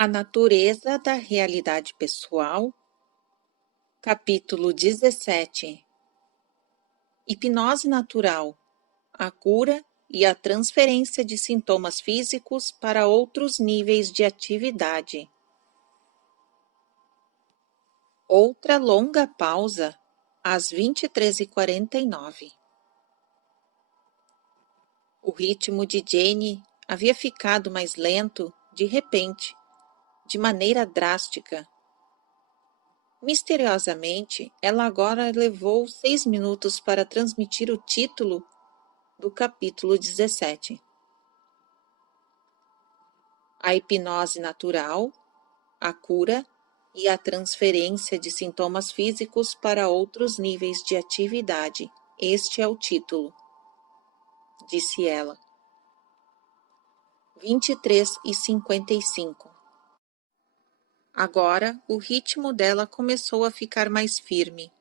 A natureza da realidade pessoal, capítulo 17. Hipnose natural, a cura e a transferência de sintomas físicos para outros níveis de atividade. Outra longa pausa, às 23h49. O ritmo de Jane havia ficado mais lento, de repente, de maneira drástica. Misteriosamente, ela agora levou 6 minutos para transmitir o título do capítulo 17. A hipnose natural, a cura e a transferência de sintomas físicos para outros níveis de atividade. Este é o título, disse ela. 23h55. Agora, o ritmo dela começou a ficar mais firme.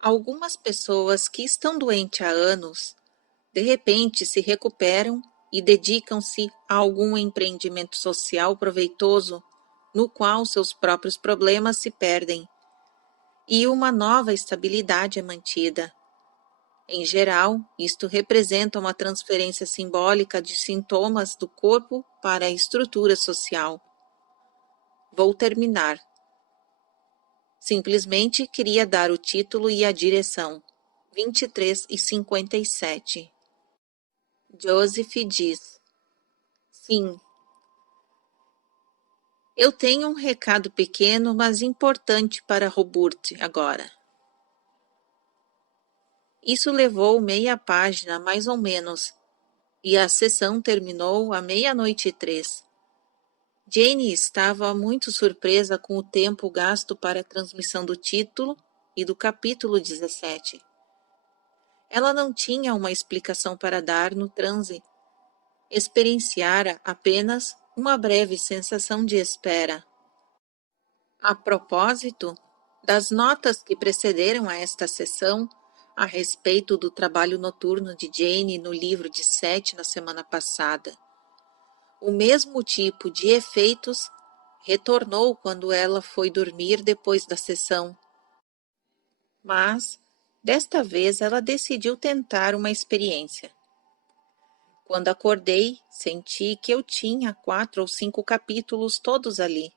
Algumas pessoas que estão doentes há anos, de repente se recuperam e dedicam-se a algum empreendimento social proveitoso no qual seus próprios problemas se perdem e uma nova estabilidade é mantida. Em geral, isto representa uma transferência simbólica de sintomas do corpo para a estrutura social. Vou terminar. Simplesmente queria dar o título e a direção. 23h57. Joseph diz: Sim. Eu tenho um recado pequeno, mas importante para Robert agora. Isso levou meia página, mais ou menos, e a sessão terminou à 00:03. Jane estava muito surpresa com o tempo gasto para a transmissão do título e do capítulo 17. Ela não tinha uma explicação para dar no transe. Experienciara apenas uma breve sensação de espera. A propósito das notas que precederam a esta sessão, a respeito do trabalho noturno de Jane no livro de Seth na semana passada, o mesmo tipo de efeitos retornou quando ela foi dormir depois da sessão. Mas, desta vez, ela decidiu tentar uma experiência. Quando acordei, senti que eu tinha 4 ou 5 capítulos todos ali.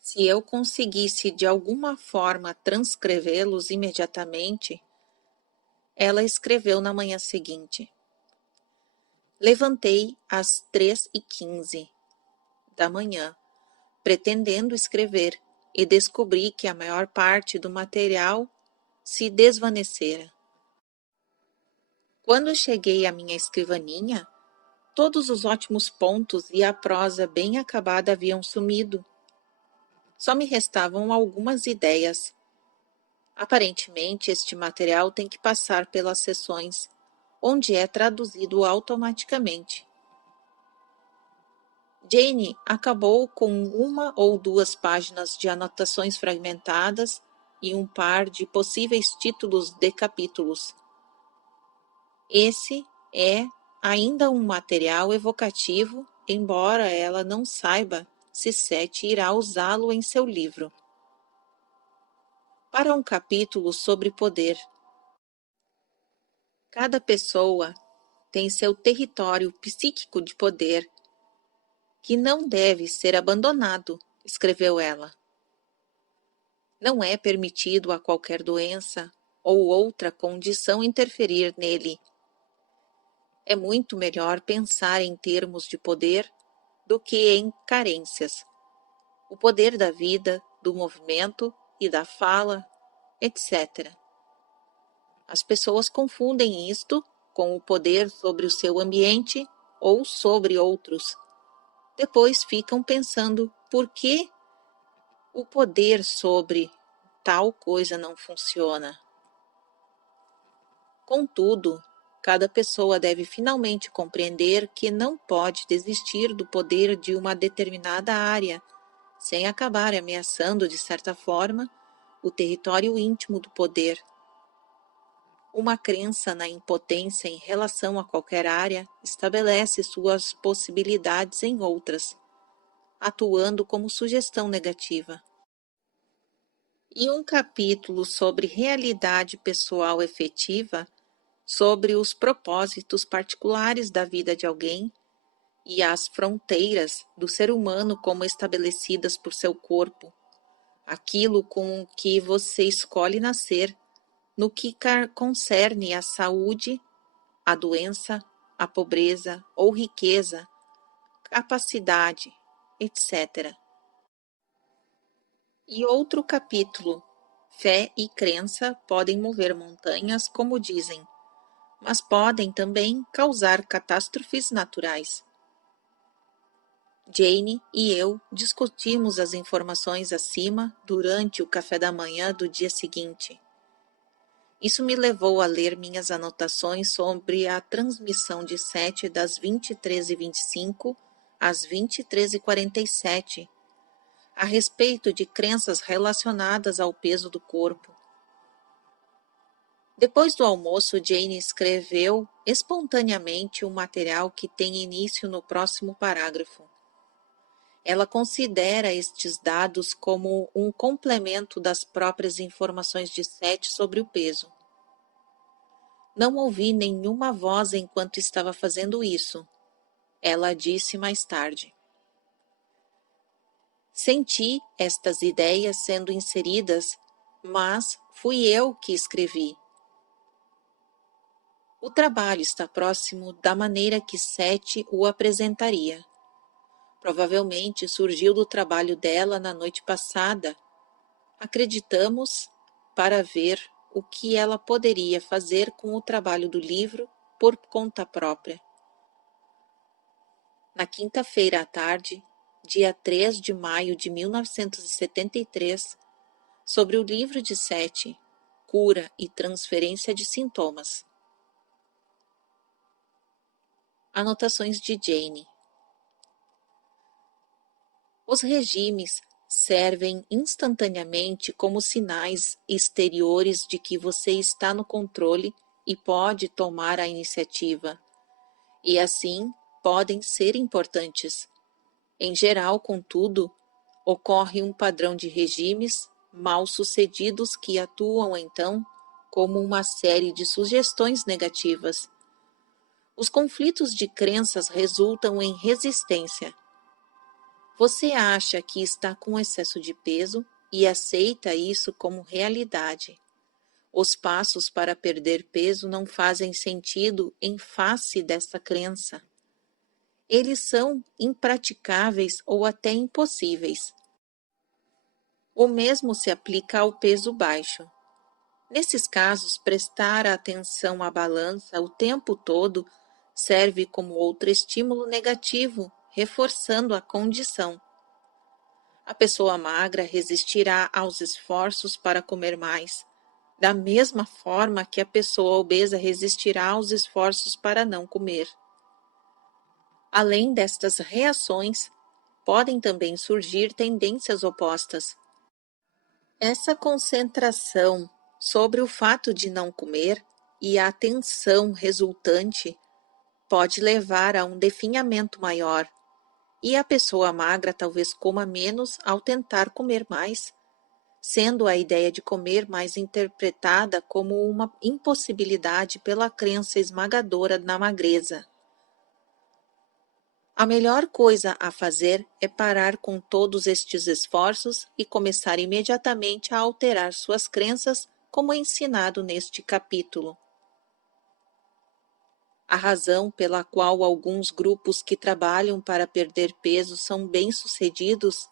Se eu conseguisse de alguma forma transcrevê-los imediatamente, ela escreveu na manhã seguinte. Levantei às 3h15 da manhã, pretendendo escrever, e descobri que a maior parte do material se desvanecera. Quando cheguei à minha escrivaninha, todos os ótimos pontos e a prosa bem acabada haviam sumido. Só me restavam algumas ideias. Aparentemente, este material tem que passar pelas sessões, onde é traduzido automaticamente. Jane acabou com 1 ou 2 páginas de anotações fragmentadas e um par de possíveis títulos de capítulos. Esse é ainda um material evocativo, embora ela não saiba se Seth irá usá-lo em seu livro. Para um capítulo sobre poder. Cada pessoa tem seu território psíquico de poder, que não deve ser abandonado, escreveu ela. Não é permitido a qualquer doença ou outra condição interferir nele. É muito melhor pensar em termos de poder do que em carências. O poder da vida, do movimento e da fala, etc. As pessoas confundem isto com o poder sobre o seu ambiente ou sobre outros. Depois ficam pensando por que o poder sobre tal coisa não funciona. Contudo, cada pessoa deve finalmente compreender que não pode desistir do poder de uma determinada área, sem acabar ameaçando, de certa forma, o território íntimo do poder. Uma crença na impotência em relação a qualquer área estabelece suas possibilidades em outras, atuando como sugestão negativa. E um capítulo sobre realidade pessoal efetiva, sobre os propósitos particulares da vida de alguém e as fronteiras do ser humano como estabelecidas por seu corpo, aquilo com que você escolhe nascer, no que concerne à saúde, à doença, à pobreza ou riqueza, capacidade, etc. E outro capítulo: fé e crença podem mover montanhas, como dizem, mas podem também causar catástrofes naturais. Jane e eu discutimos as informações acima durante o café da manhã do dia seguinte. Isso me levou a ler minhas anotações sobre a transmissão de Sete das 23h25 às 23h47, a respeito de crenças relacionadas ao peso do corpo. Depois do almoço, Jane escreveu espontaneamente um material que tem início no próximo parágrafo. Ela considera estes dados como um complemento das próprias informações de Sete sobre o peso. Não ouvi nenhuma voz enquanto estava fazendo isso, ela disse mais tarde. Senti estas ideias sendo inseridas, mas fui eu que escrevi. O trabalho está próximo da maneira que Sete o apresentaria. Provavelmente surgiu do trabalho dela na noite passada. Acreditamos para ver o que ela poderia fazer com o trabalho do livro por conta própria. Na quinta-feira à tarde, dia 3 de maio de 1973, sobre o livro de Sete, Cura e Transferência de Sintomas. Anotações de Jane. Os regimes servem instantaneamente como sinais exteriores de que você está no controle e pode tomar a iniciativa, e assim podem ser importantes. Em geral, contudo, ocorre um padrão de regimes mal-sucedidos que atuam então como uma série de sugestões negativas. Os conflitos de crenças resultam em resistência. Você acha que está com excesso de peso e aceita isso como realidade. Os passos para perder peso não fazem sentido em face desta crença. Eles são impraticáveis ou até impossíveis. O mesmo se aplica ao peso baixo. Nesses casos, prestar atenção à balança o tempo todo serve como outro estímulo negativo, reforçando a condição. A pessoa magra resistirá aos esforços para comer mais, da mesma forma que a pessoa obesa resistirá aos esforços para não comer. Além destas reações, podem também surgir tendências opostas. Essa concentração sobre o fato de não comer e a tensão resultante pode levar a um definhamento maior, e a pessoa magra talvez coma menos ao tentar comer mais, sendo a ideia de comer mais interpretada como uma impossibilidade pela crença esmagadora na magreza. A melhor coisa a fazer é parar com todos estes esforços e começar imediatamente a alterar suas crenças, como é ensinado neste capítulo. A razão pela qual alguns grupos que trabalham para perder peso são bem-sucedidos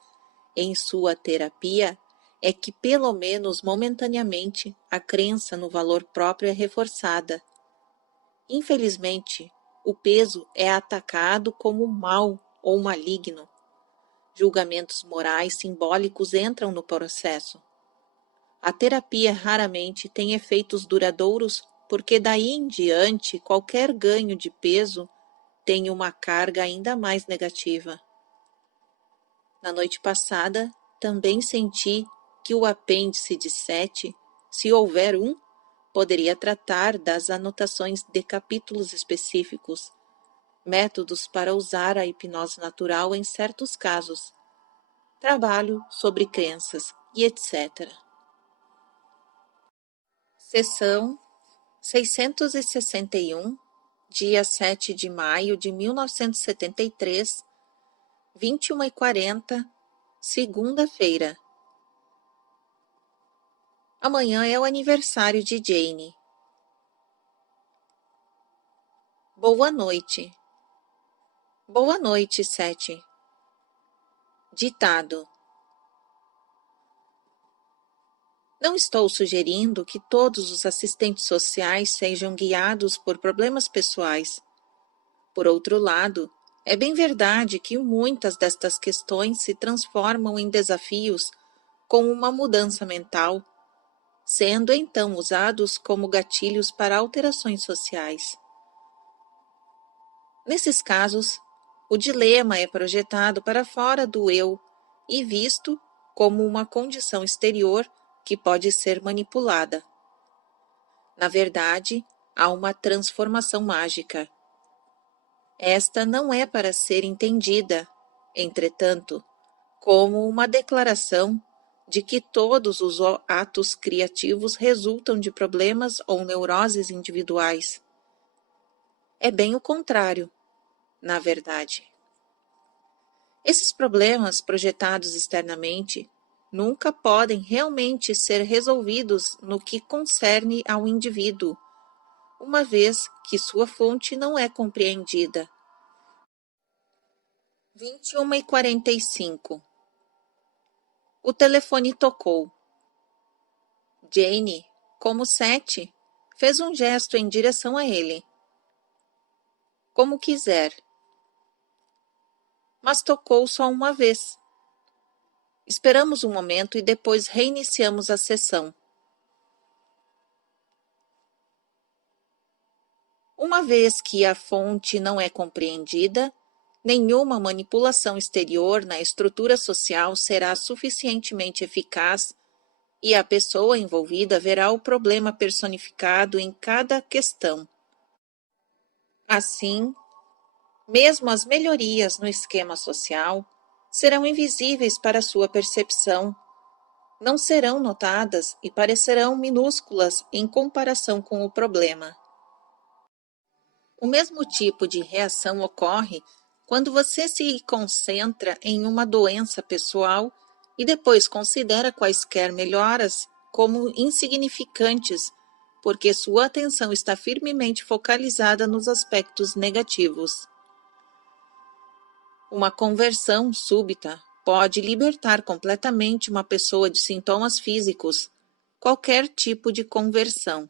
em sua terapia é que, pelo menos momentaneamente, a crença no valor próprio é reforçada. Infelizmente, o peso é atacado como mal ou maligno. Julgamentos morais simbólicos entram no processo. A terapia raramente tem efeitos duradouros porque daí em diante qualquer ganho de peso tem uma carga ainda mais negativa. Na noite passada, também senti que o apêndice de Sete, se houver um, poderia tratar das anotações de capítulos específicos, métodos para usar a hipnose natural em certos casos, trabalho sobre crenças e etc. Sessão 661, dia 7 de maio de 1973, 21h40, segunda-feira. Amanhã é o aniversário de Jane. Boa noite. Boa noite, Sete. Ditado. Não estou sugerindo que todos os assistentes sociais sejam guiados por problemas pessoais. Por outro lado, é bem verdade que muitas destas questões se transformam em desafios com uma mudança mental, sendo então usados como gatilhos para alterações sociais. Nesses casos, o dilema é projetado para fora do eu e visto como uma condição exterior que pode ser manipulada. Na verdade, há uma transformação mágica. Esta não é para ser entendida, entretanto, como uma declaração de que todos os atos criativos resultam de problemas ou neuroses individuais. É bem o contrário, na verdade. Esses problemas projetados externamente nunca podem realmente ser resolvidos no que concerne ao indivíduo, uma vez que sua fonte não é compreendida. 21h45. O telefone tocou. Jane, como Sete, fez um gesto em direção a ele. Como quiser. Mas tocou só uma vez. Esperamos um momento e depois reiniciamos a sessão. Uma vez que a fonte não é compreendida, nenhuma manipulação exterior na estrutura social será suficientemente eficaz e a pessoa envolvida verá o problema personificado em cada questão. Assim, mesmo as melhorias no esquema social serão invisíveis para sua percepção, não serão notadas e parecerão minúsculas em comparação com o problema. O mesmo tipo de reação ocorre quando você se concentra em uma doença pessoal e depois considera quaisquer melhoras como insignificantes, porque sua atenção está firmemente focalizada nos aspectos negativos. Uma conversão súbita pode libertar completamente uma pessoa de sintomas físicos, qualquer tipo de conversão.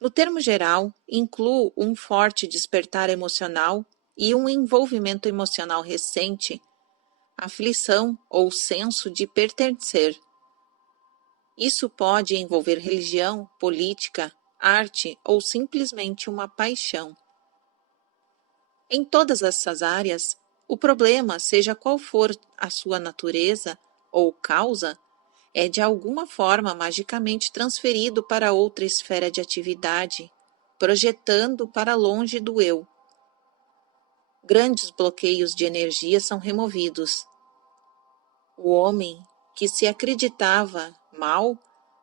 No termo geral, incluo um forte despertar emocional e um envolvimento emocional recente, aflição ou senso de pertencer. Isso pode envolver religião, política, arte ou simplesmente uma paixão. Em todas essas áreas, o problema, seja qual for a sua natureza ou causa, é de alguma forma magicamente transferido para outra esfera de atividade, projetando para longe do eu. Grandes bloqueios de energia são removidos. O homem, que se acreditava mal,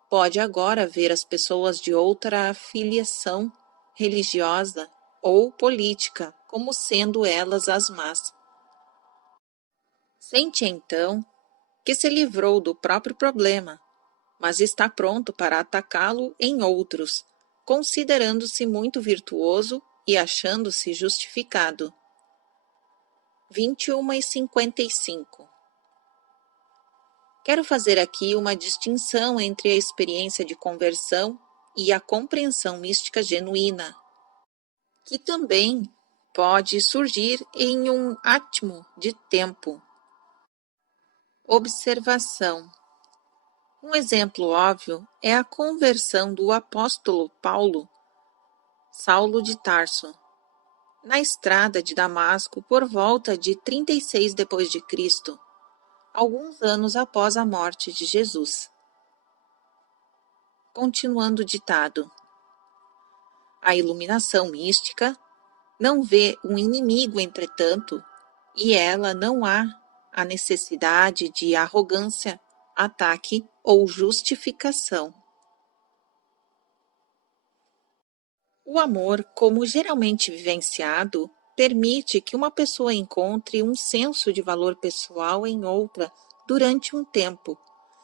pode agora ver as pessoas de outra afiliação religiosa ou política como sendo elas as más. Sente então que se livrou do próprio problema, mas está pronto para atacá-lo em outros, considerando-se muito virtuoso e achando-se justificado. 21h55. Quero fazer aqui uma distinção entre a experiência de conversão e a compreensão mística genuína, que também pode surgir em um átimo de tempo. Observação. Um exemplo óbvio é a conversão do apóstolo Paulo, Saulo de Tarso, na estrada de Damasco por volta de 36 d.C., alguns anos após a morte de Jesus. continuando o ditado. A iluminação mística não vê um inimigo, entretanto, e ela não há a necessidade de arrogância, ataque ou justificação. O amor, como geralmente vivenciado, permite que uma pessoa encontre um senso de valor pessoal em outra durante um tempo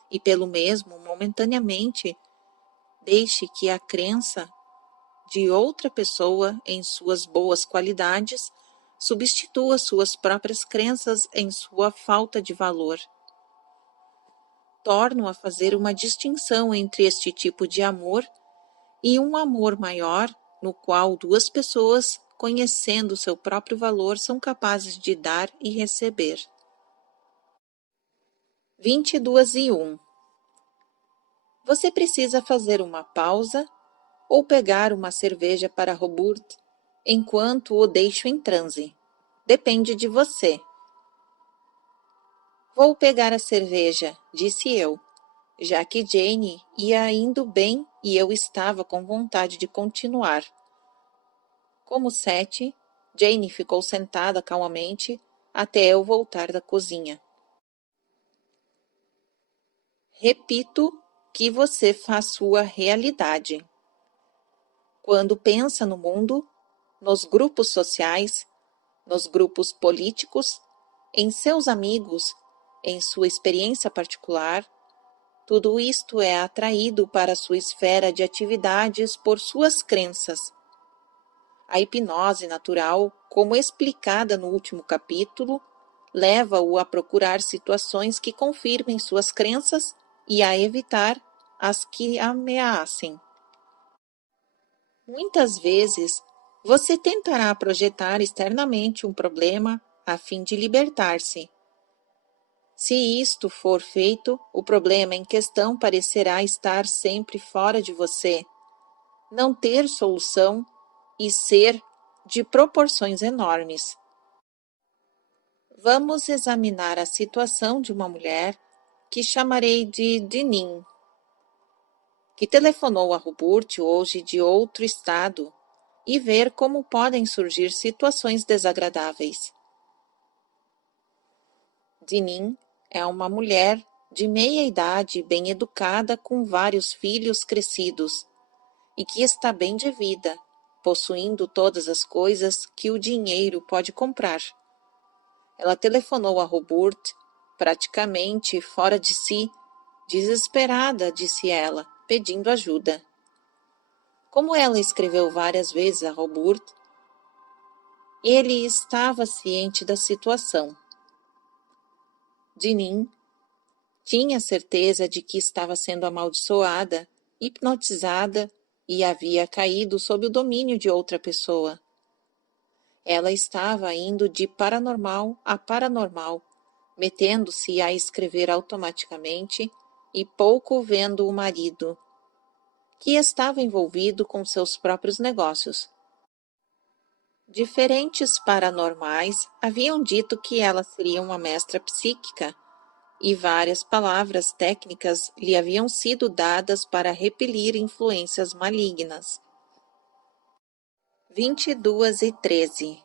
e, pelo mesmo, momentaneamente, deixe que a crença de outra pessoa em suas boas qualidades substitua suas próprias crenças em sua falta de valor. Torno a fazer uma distinção entre este tipo de amor e um amor maior, no qual duas pessoas, conhecendo seu próprio valor, são capazes de dar e receber. 22:1. Você precisa fazer uma pausa ou pegar uma cerveja para Robert enquanto o deixo em transe. Depende de você. Vou pegar a cerveja, disse eu, já que Jane ia indo bem e eu estava com vontade de continuar. Como Sete, Jane ficou sentada calmamente até eu voltar da cozinha. Repito que você faz sua realidade. Quando pensa no mundo, nos grupos sociais, nos grupos políticos, em seus amigos, em sua experiência particular, tudo isto é atraído para sua esfera de atividades por suas crenças. A hipnose natural, como explicada no último capítulo, leva-o a procurar situações que confirmem suas crenças e a evitar as que ameacem. Muitas vezes, você tentará projetar externamente um problema a fim de libertar-se. Se isto for feito, o problema em questão parecerá estar sempre fora de você, não ter solução e ser de proporções enormes. Vamos examinar a situação de uma mulher que chamarei de Dinin, que telefonou a Robert hoje de outro estado e ver como podem surgir situações desagradáveis. Dinin é uma mulher de meia idade, bem educada, com vários filhos crescidos e que está bem de vida, possuindo todas as coisas que o dinheiro pode comprar. Ela telefonou a Robert, praticamente fora de si, desesperada, disse ela, pedindo ajuda. Como ela escreveu várias vezes a Robert, ele estava ciente da situação. Dinin tinha certeza de que estava sendo amaldiçoada, hipnotizada e havia caído sob o domínio de outra pessoa. Ela estava indo de paranormal a paranormal, metendo-se a escrever automaticamente e pouco vendo o marido, que estava envolvido com seus próprios negócios. Diferentes paranormais haviam dito que ela seria uma mestra psíquica e várias palavras técnicas lhe haviam sido dadas para repelir influências malignas. 22:13.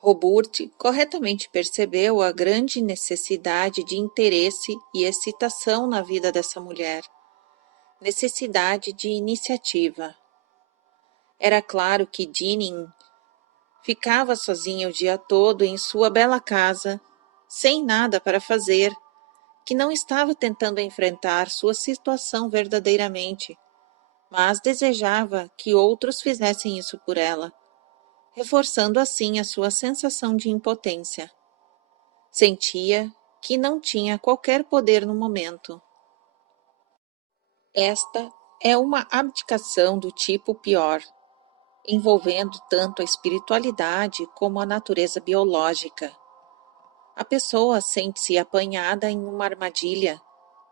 Robert corretamente percebeu a grande necessidade de interesse e excitação na vida dessa mulher, necessidade de iniciativa. Era claro que Jeanine ficava sozinha o dia todo em sua bela casa, sem nada para fazer, que não estava tentando enfrentar sua situação verdadeiramente, mas desejava que outros fizessem isso por ela, reforçando assim a sua sensação de impotência. Sentia que não tinha qualquer poder no momento. Esta é uma abdicação do tipo pior, envolvendo tanto a espiritualidade como a natureza biológica. A pessoa sente-se apanhada em uma armadilha,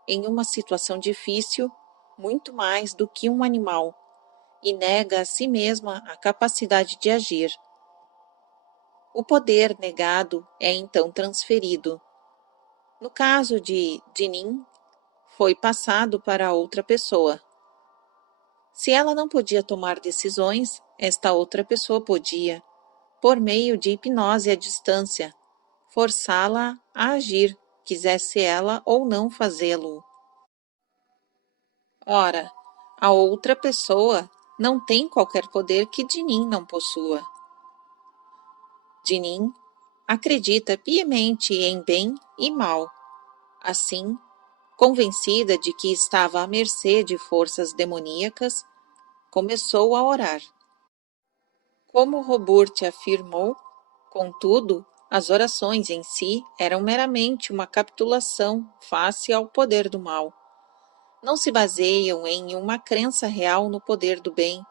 em uma situação difícil, muito mais do que um animal, e nega a si mesma a capacidade de agir. O poder negado é então transferido. No caso de Dinin, foi passado para outra pessoa. Se ela não podia tomar decisões, esta outra pessoa podia, por meio de hipnose à distância, forçá-la a agir, quisesse ela ou não fazê-lo. Ora, a outra pessoa não tem qualquer poder que Dinin não possua. Dinin acredita piamente em bem e mal. Assim, convencida de que estava à mercê de forças demoníacas, começou a orar. Como Roburt afirmou, contudo, as orações em si eram meramente uma capitulação face ao poder do mal. Não se baseiam em uma crença real no poder do bem,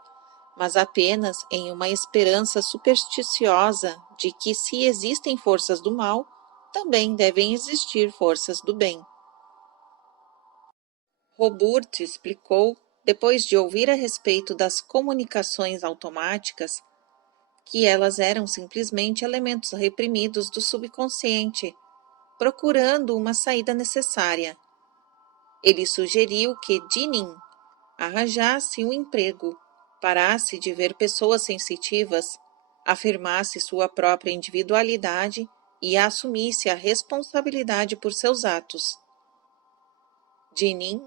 mas apenas em uma esperança supersticiosa de que, se existem forças do mal, também devem existir forças do bem. Roburt explicou, depois de ouvir a respeito das comunicações automáticas, que elas eram simplesmente elementos reprimidos do subconsciente, procurando uma saída necessária. Ele sugeriu que Dinin arranjasse um emprego, parasse de ver pessoas sensitivas, afirmasse sua própria individualidade e assumisse a responsabilidade por seus atos. Dinin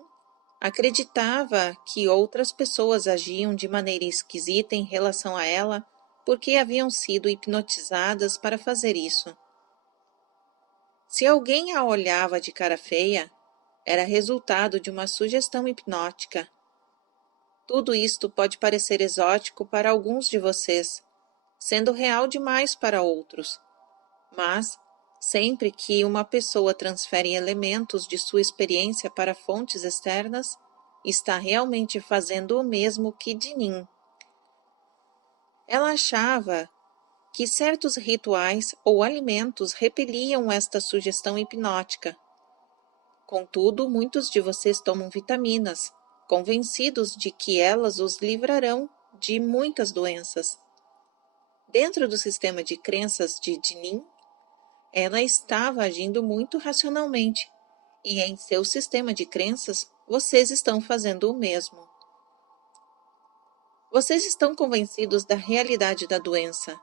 acreditava que outras pessoas agiam de maneira esquisita em relação a ela porque haviam sido hipnotizadas para fazer isso. Se alguém a olhava de cara feia, era resultado de uma sugestão hipnótica. Tudo isto pode parecer exótico para alguns de vocês, sendo real demais para outros, mas sempre que uma pessoa transfere elementos de sua experiência para fontes externas, está realmente fazendo o mesmo que Dinin. Ela achava que certos rituais ou alimentos repeliam esta sugestão hipnótica. Contudo, muitos de vocês tomam vitaminas, convencidos de que elas os livrarão de muitas doenças. Dentro do sistema de crenças de Dinin, ela estava agindo muito racionalmente, e em seu sistema de crenças, vocês estão fazendo o mesmo. Vocês estão convencidos da realidade da doença.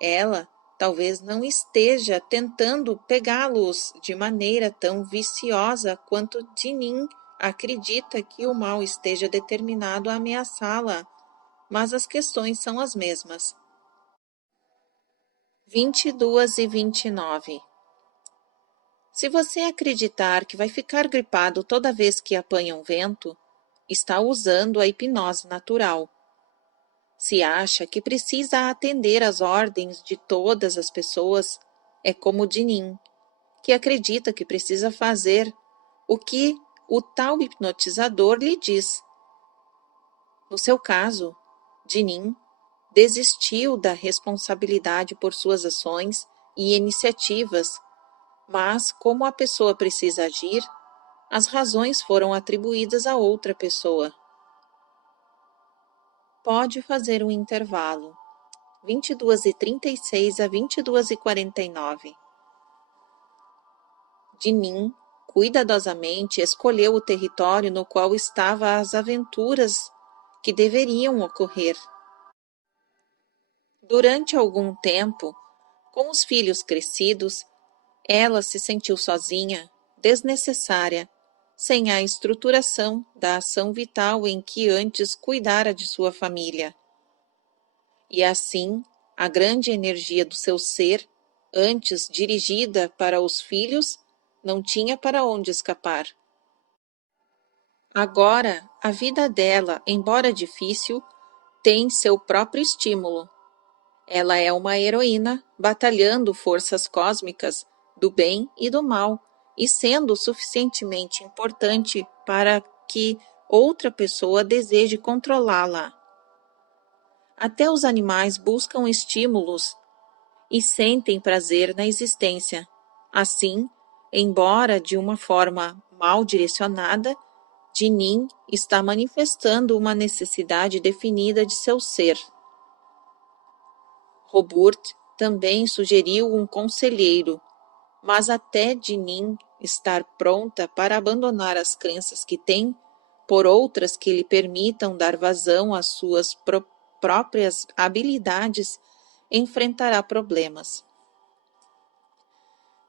Ela talvez não esteja tentando pegá-los de maneira tão viciosa quanto Dinin acredita que o mal esteja determinado a ameaçá-la, mas as questões são as mesmas. 22 e 29. Se você acreditar que vai ficar gripado toda vez que apanha um vento, está usando a hipnose natural. Se acha que precisa atender às ordens de todas as pessoas, é como Dinin, que acredita que precisa fazer o que o tal hipnotizador lhe diz. No seu caso, Dinin desistiu da responsabilidade por suas ações e iniciativas, mas como a pessoa precisa agir, as razões foram atribuídas a outra pessoa. Pode fazer um intervalo. 22h36 a 22h49. Dinin cuidadosamente escolheu o território no qual estavam as aventuras que deveriam ocorrer. Durante algum tempo, com os filhos crescidos, ela se sentiu sozinha, desnecessária, sem a estruturação da ação vital em que antes cuidara de sua família. E assim, a grande energia do seu ser, antes dirigida para os filhos, não tinha para onde escapar. Agora, a vida dela, embora difícil, tem seu próprio estímulo. Ela é uma heroína batalhando forças cósmicas do bem e do mal e sendo suficientemente importante para que outra pessoa deseje controlá-la. Até os animais buscam estímulos e sentem prazer na existência. Assim, embora de uma forma mal direcionada, Dinin está manifestando uma necessidade definida de seu ser. Roburt também sugeriu um conselheiro, Mas até Dinin estar pronta para abandonar as crenças que tem por outras que lhe permitam dar vazão às suas próprias habilidades, enfrentará problemas.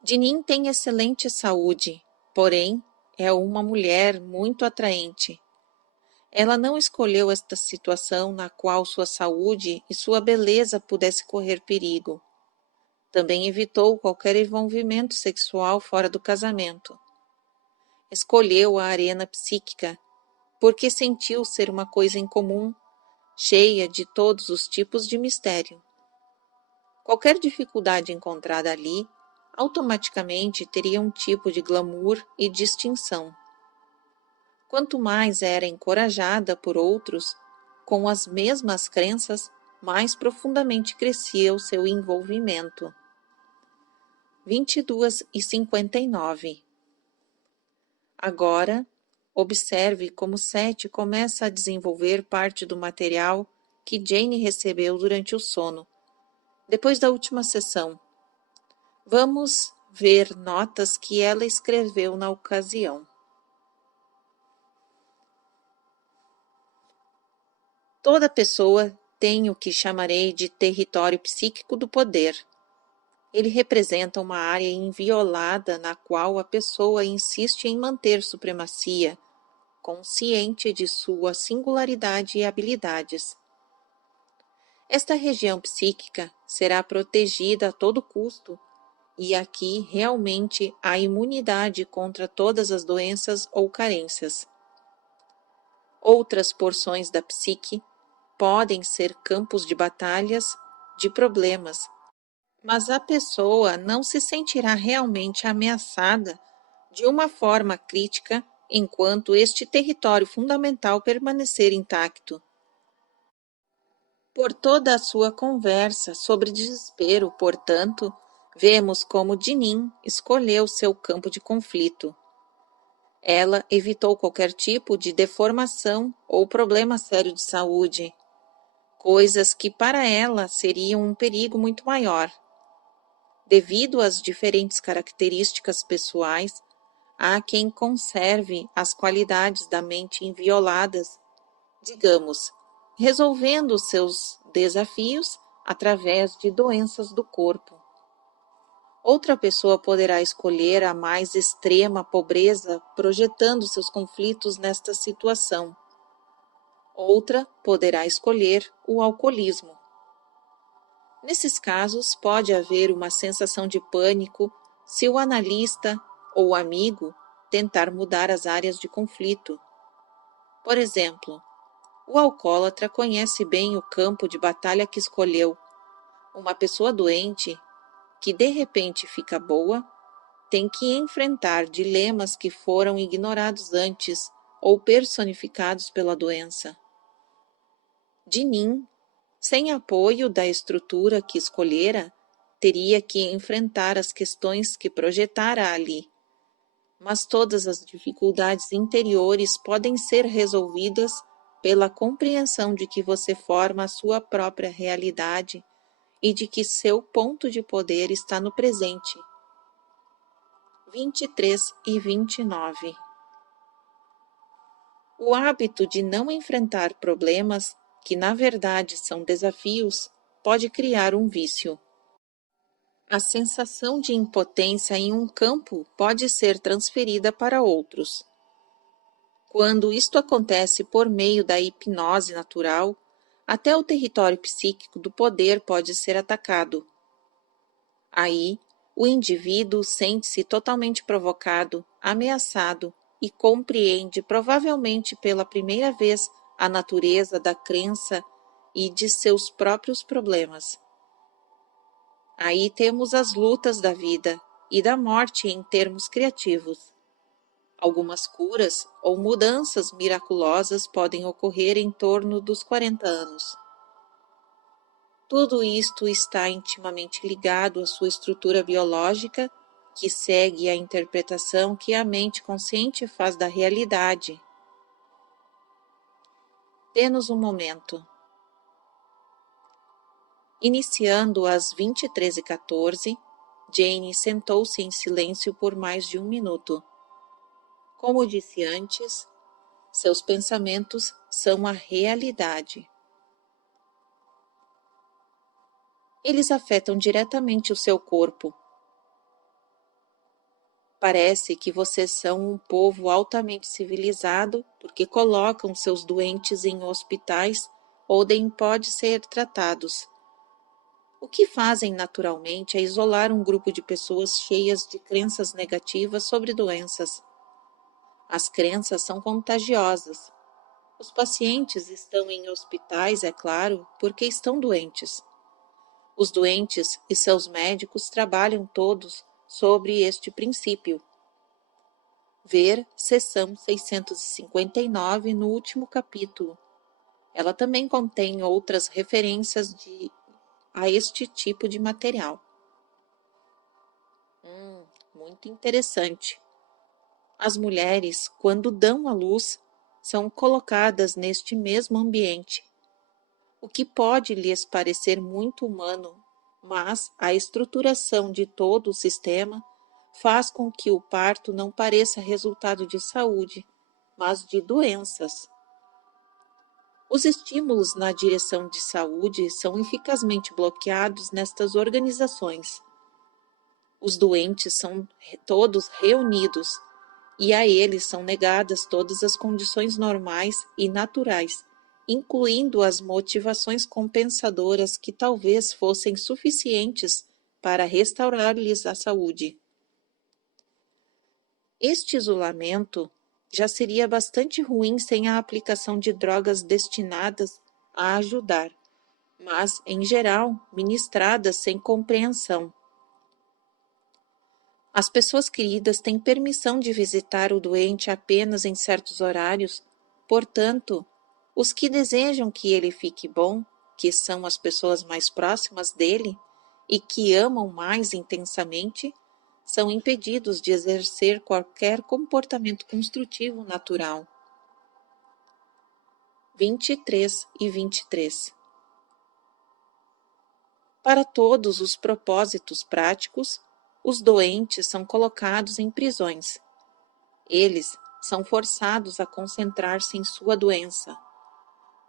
Dinin tem excelente saúde, porém é uma mulher muito atraente. Ela não escolheu esta situação na qual sua saúde e sua beleza pudesse correr perigo. Também evitou qualquer envolvimento sexual fora do casamento. Escolheu a arena psíquica porque sentiu ser uma coisa incomum, cheia de todos os tipos de mistério. Qualquer dificuldade encontrada ali, automaticamente teria um tipo de glamour e distinção. Quanto mais era encorajada por outros, com as mesmas crenças, mais profundamente crescia o seu envolvimento. 22:59. Agora, observe como Seth começa a desenvolver parte do material que Jane recebeu durante o sono, depois da última sessão. Vamos ver notas que ela escreveu na ocasião. Toda pessoa tem o que chamarei de território psíquico do poder. Ele representa uma área inviolada na qual a pessoa insiste em manter supremacia, consciente de sua singularidade e habilidades. Esta região psíquica será protegida a todo custo, e aqui realmente há imunidade contra todas as doenças ou carências. Outras porções da psique podem ser campos de batalhas, de problemas, mas a pessoa não se sentirá realmente ameaçada de uma forma crítica enquanto este território fundamental permanecer intacto. Por toda a sua conversa sobre desespero, portanto, vemos como Dinin escolheu seu campo de conflito. Ela evitou qualquer tipo de deformação ou problema sério de saúde, coisas que para ela seriam um perigo muito maior. Devido às diferentes características pessoais, há quem conserve as qualidades da mente invioladas, digamos, resolvendo seus desafios através de doenças do corpo. Outra pessoa poderá escolher a mais extrema pobreza, projetando seus conflitos nesta situação. Outra poderá escolher o alcoolismo. Nesses casos, pode haver uma sensação de pânico se o analista ou amigo tentar mudar as áreas de conflito. Por exemplo, o alcoólatra conhece bem o campo de batalha que escolheu. Uma pessoa doente, que de repente fica boa, tem que enfrentar dilemas que foram ignorados antes ou personificados pela doença. Dinin, sem apoio da estrutura que escolhera, teria que enfrentar as questões que projetara ali. Mas todas as dificuldades interiores podem ser resolvidas pela compreensão de que você forma a sua própria realidade e de que seu ponto de poder está no presente. 23:29. O hábito de não enfrentar problemas, que na verdade são desafios, pode criar um vício. A sensação de impotência em um campo pode ser transferida para outros. Quando isto acontece por meio da hipnose natural, até o território psíquico do poder pode ser atacado. Aí, o indivíduo sente-se totalmente provocado, ameaçado e compreende provavelmente pela primeira vez a natureza da crença e de seus próprios problemas. Aí temos as lutas da vida e da morte em termos criativos. Algumas curas ou mudanças miraculosas podem ocorrer em torno dos 40 anos. Tudo isto está intimamente ligado à sua estrutura biológica, que segue a interpretação que a mente consciente faz da realidade. Dê-nos um momento. Iniciando às 23:14, Jane sentou-se em silêncio por mais de 1 minuto. Como disse antes, seus pensamentos são a realidade. Eles afetam diretamente o seu corpo. Parece que vocês são um povo altamente civilizado porque colocam seus doentes em hospitais onde podem ser tratados. O que fazem naturalmente é isolar um grupo de pessoas cheias de crenças negativas sobre doenças. As crenças são contagiosas. Os pacientes estão em hospitais, é claro, porque estão doentes. Os doentes e seus médicos trabalham todos sobre este princípio. Ver seção 659 no último capítulo. Ela também contém outras referências a este tipo de material. Muito interessante. As mulheres, quando dão à luz, são colocadas neste mesmo ambiente, o que pode lhes parecer muito humano, mas a estruturação de todo o sistema faz com que o parto não pareça resultado de saúde, mas de doenças. Os estímulos na direção de saúde são eficazmente bloqueados nestas organizações. Os doentes são todos reunidos e a eles são negadas todas as condições normais e naturais, incluindo as motivações compensadoras que talvez fossem suficientes para restaurar-lhes a saúde. Este isolamento já seria bastante ruim sem a aplicação de drogas destinadas a ajudar, mas, em geral, ministradas sem compreensão. As pessoas queridas têm permissão de visitar o doente apenas em certos horários, portanto, os que desejam que ele fique bom, que são as pessoas mais próximas dele e que amam mais intensamente, são impedidos de exercer qualquer comportamento construtivo natural. 23 e 23. Para todos os propósitos práticos, os doentes são colocados em prisões. Eles são forçados a concentrar-se em sua doença.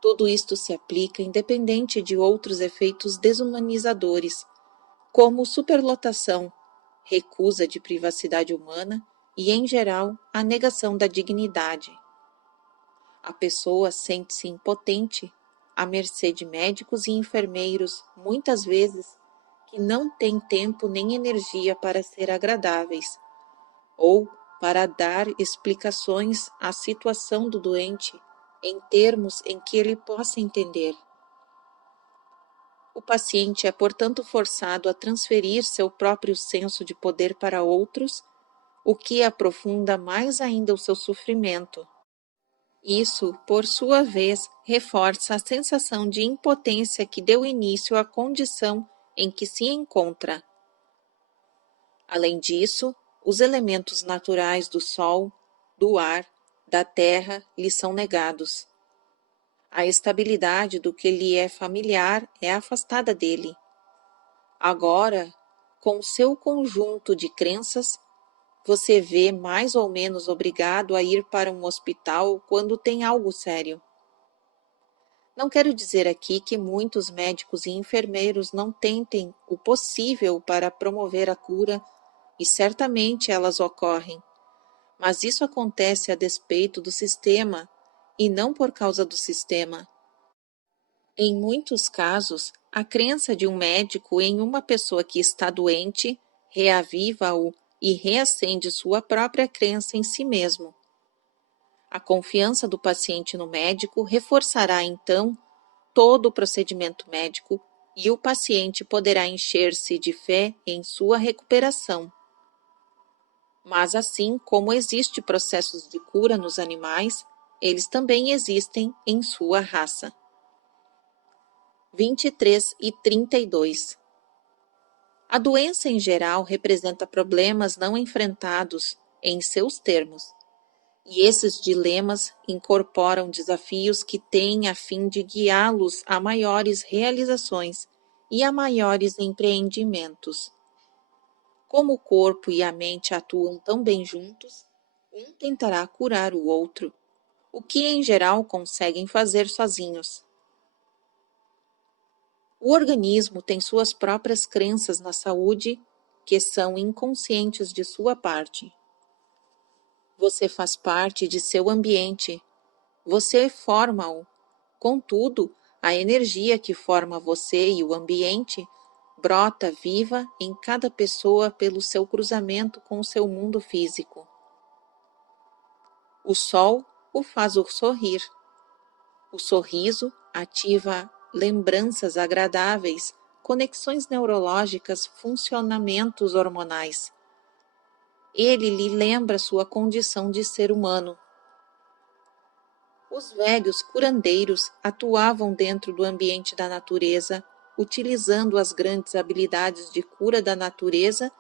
Tudo isto se aplica independente de outros efeitos desumanizadores, como superlotação, recusa de privacidade humana e, em geral, a negação da dignidade. A pessoa sente-se impotente, à mercê de médicos e enfermeiros, muitas vezes, que não têm tempo nem energia para ser agradáveis, ou para dar explicações à situação do doente em termos em que ele possa entender. O paciente é, portanto, forçado a transferir seu próprio senso de poder para outros, o que aprofunda mais ainda o seu sofrimento. Isso, por sua vez, reforça a sensação de impotência que deu início à condição em que se encontra. Além disso, os elementos naturais do sol, do ar, da terra lhe são negados. A estabilidade do que lhe é familiar é afastada dele. Agora, com seu conjunto de crenças, você vê mais ou menos obrigado a ir para um hospital quando tem algo sério. Não quero dizer aqui que muitos médicos e enfermeiros não tentem o possível para promover a cura, e certamente elas ocorrem, mas isso acontece a despeito do sistema e não por causa do sistema. Em muitos casos, a crença de um médico em uma pessoa que está doente reaviva-o e reacende sua própria crença em si mesmo. A confiança do paciente no médico reforçará, então, todo o procedimento médico e o paciente poderá encher-se de fé em sua recuperação. Mas assim como existem processos de cura nos animais, eles também existem em sua raça. 23 e 32. A doença em geral representa problemas não enfrentados em seus termos, e esses dilemas incorporam desafios que têm a fim de guiá-los a maiores realizações e a maiores empreendimentos. Como o corpo e a mente atuam tão bem juntos, um tentará curar o outro, o que em geral conseguem fazer sozinhos. O organismo tem suas próprias crenças na saúde, que são inconscientes de sua parte. Você faz parte de seu ambiente, você forma-o. Contudo, a energia que forma você e o ambiente brota viva em cada pessoa pelo seu cruzamento com o seu mundo físico. O sol o faz sorrir. O sorriso ativa lembranças agradáveis, conexões neurológicas, funcionamentos hormonais. Ele lhe lembra sua condição de ser humano. Os velhos curandeiros atuavam dentro do ambiente da natureza, utilizando as grandes habilidades de cura da natureza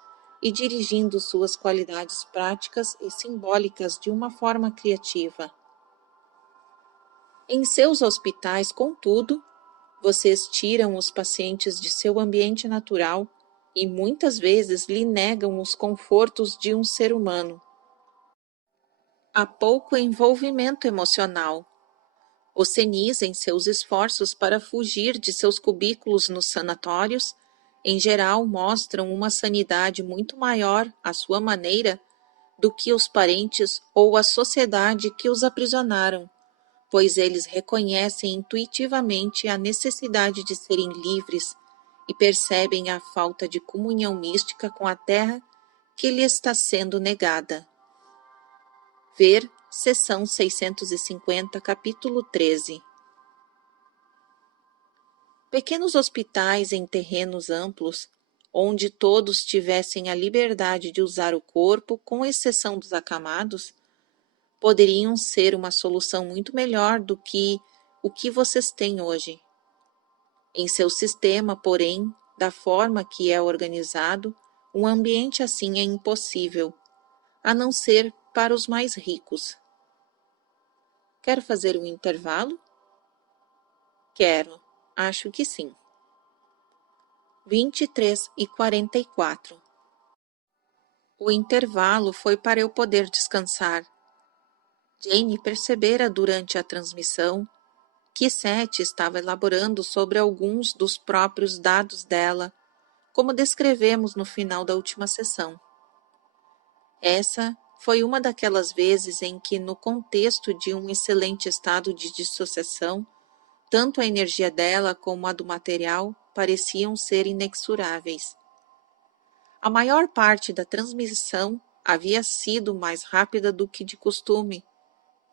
e dirigindo suas qualidades práticas e simbólicas de uma forma criativa. Em seus hospitais, contudo, vocês tiram os pacientes de seu ambiente natural e muitas vezes lhe negam os confortos de um ser humano. Há pouco envolvimento emocional. O CENIS, em seus esforços para fugir de seus cubículos nos sanatórios, em geral mostram uma sanidade muito maior, à sua maneira, do que os parentes ou a sociedade que os aprisionaram, pois eles reconhecem intuitivamente a necessidade de serem livres e percebem a falta de comunhão mística com a terra que lhe está sendo negada. Ver seção 650, capítulo 13. Pequenos hospitais em terrenos amplos, onde todos tivessem a liberdade de usar o corpo, com exceção dos acamados, poderiam ser uma solução muito melhor do que o que vocês têm hoje. Em seu sistema, porém, da forma que é organizado, um ambiente assim é impossível, a não ser para os mais ricos. Quer fazer um intervalo? Quero, acho que sim. 23:44. O intervalo foi para eu poder descansar. Jane percebera durante a transmissão que Seth estava elaborando sobre alguns dos próprios dados dela, como descrevemos no final da última sessão. Essa foi uma daquelas vezes em que, no contexto de um excelente estado de dissociação, tanto a energia dela como a do material pareciam ser inexoráveis. A maior parte da transmissão havia sido mais rápida do que de costume,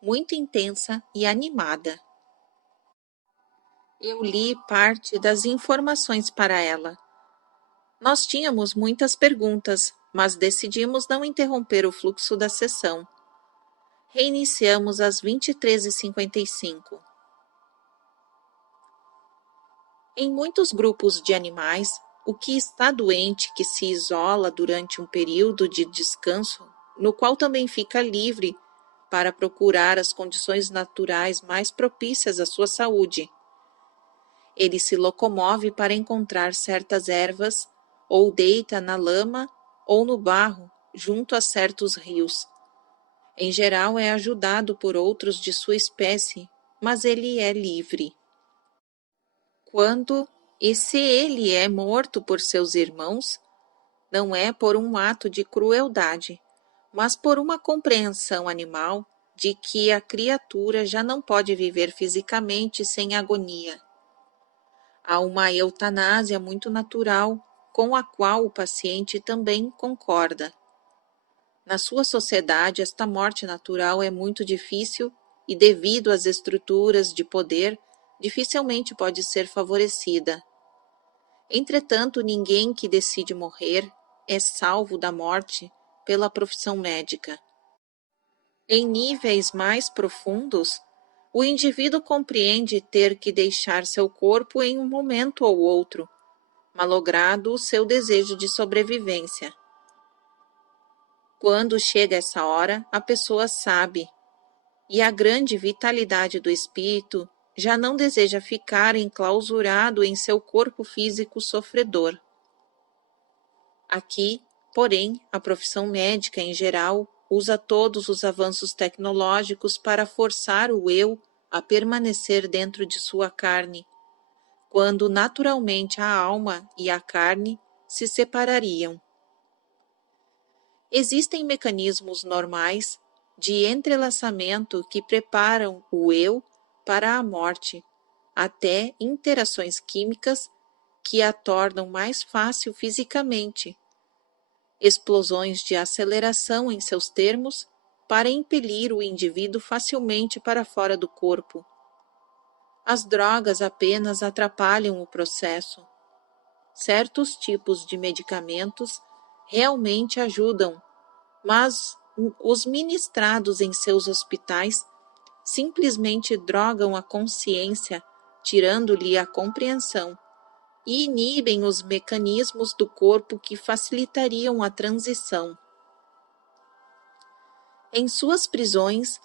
muito intensa e animada. Eu li parte das informações para ela. Nós tínhamos muitas perguntas, mas decidimos não interromper o fluxo da sessão. Reiniciamos às 23:55. Em muitos grupos de animais, o que está doente que se isola durante um período de descanso, no qual também fica livre para procurar as condições naturais mais propícias à sua saúde. Ele se locomove para encontrar certas ervas, ou deita na lama ou no barro, junto a certos rios. Em geral é ajudado por outros de sua espécie, mas ele é livre. Quando e se ele é morto por seus irmãos, não é por um ato de crueldade, mas por uma compreensão animal de que a criatura já não pode viver fisicamente sem agonia. Há uma eutanásia muito natural, com a qual o paciente também concorda. Na sua sociedade, esta morte natural é muito difícil e, devido às estruturas de poder, dificilmente pode ser favorecida. Entretanto, ninguém que decide morrer é salvo da morte pela profissão médica. Em níveis mais profundos, o indivíduo compreende ter que deixar seu corpo em um momento ou outro, malogrado o seu desejo de sobrevivência. Quando chega essa hora, a pessoa sabe, e a grande vitalidade do espírito já não deseja ficar enclausurado em seu corpo físico sofredor. Aqui, Porém, a profissão médica, em geral, usa todos os avanços tecnológicos para forçar o eu a permanecer dentro de sua carne, quando naturalmente a alma e a carne se separariam. Existem mecanismos normais de entrelaçamento que preparam o eu para a morte, até interações químicas que a tornam mais fácil fisicamente, explosões de aceleração em seus termos para impelir o indivíduo facilmente para fora do corpo. As drogas apenas atrapalham o processo. Certos tipos de medicamentos realmente ajudam, mas os ministrados em seus hospitais simplesmente drogam a consciência, tirando-lhe a compreensão, e inibem os mecanismos do corpo que facilitariam a transição. Em suas prisões,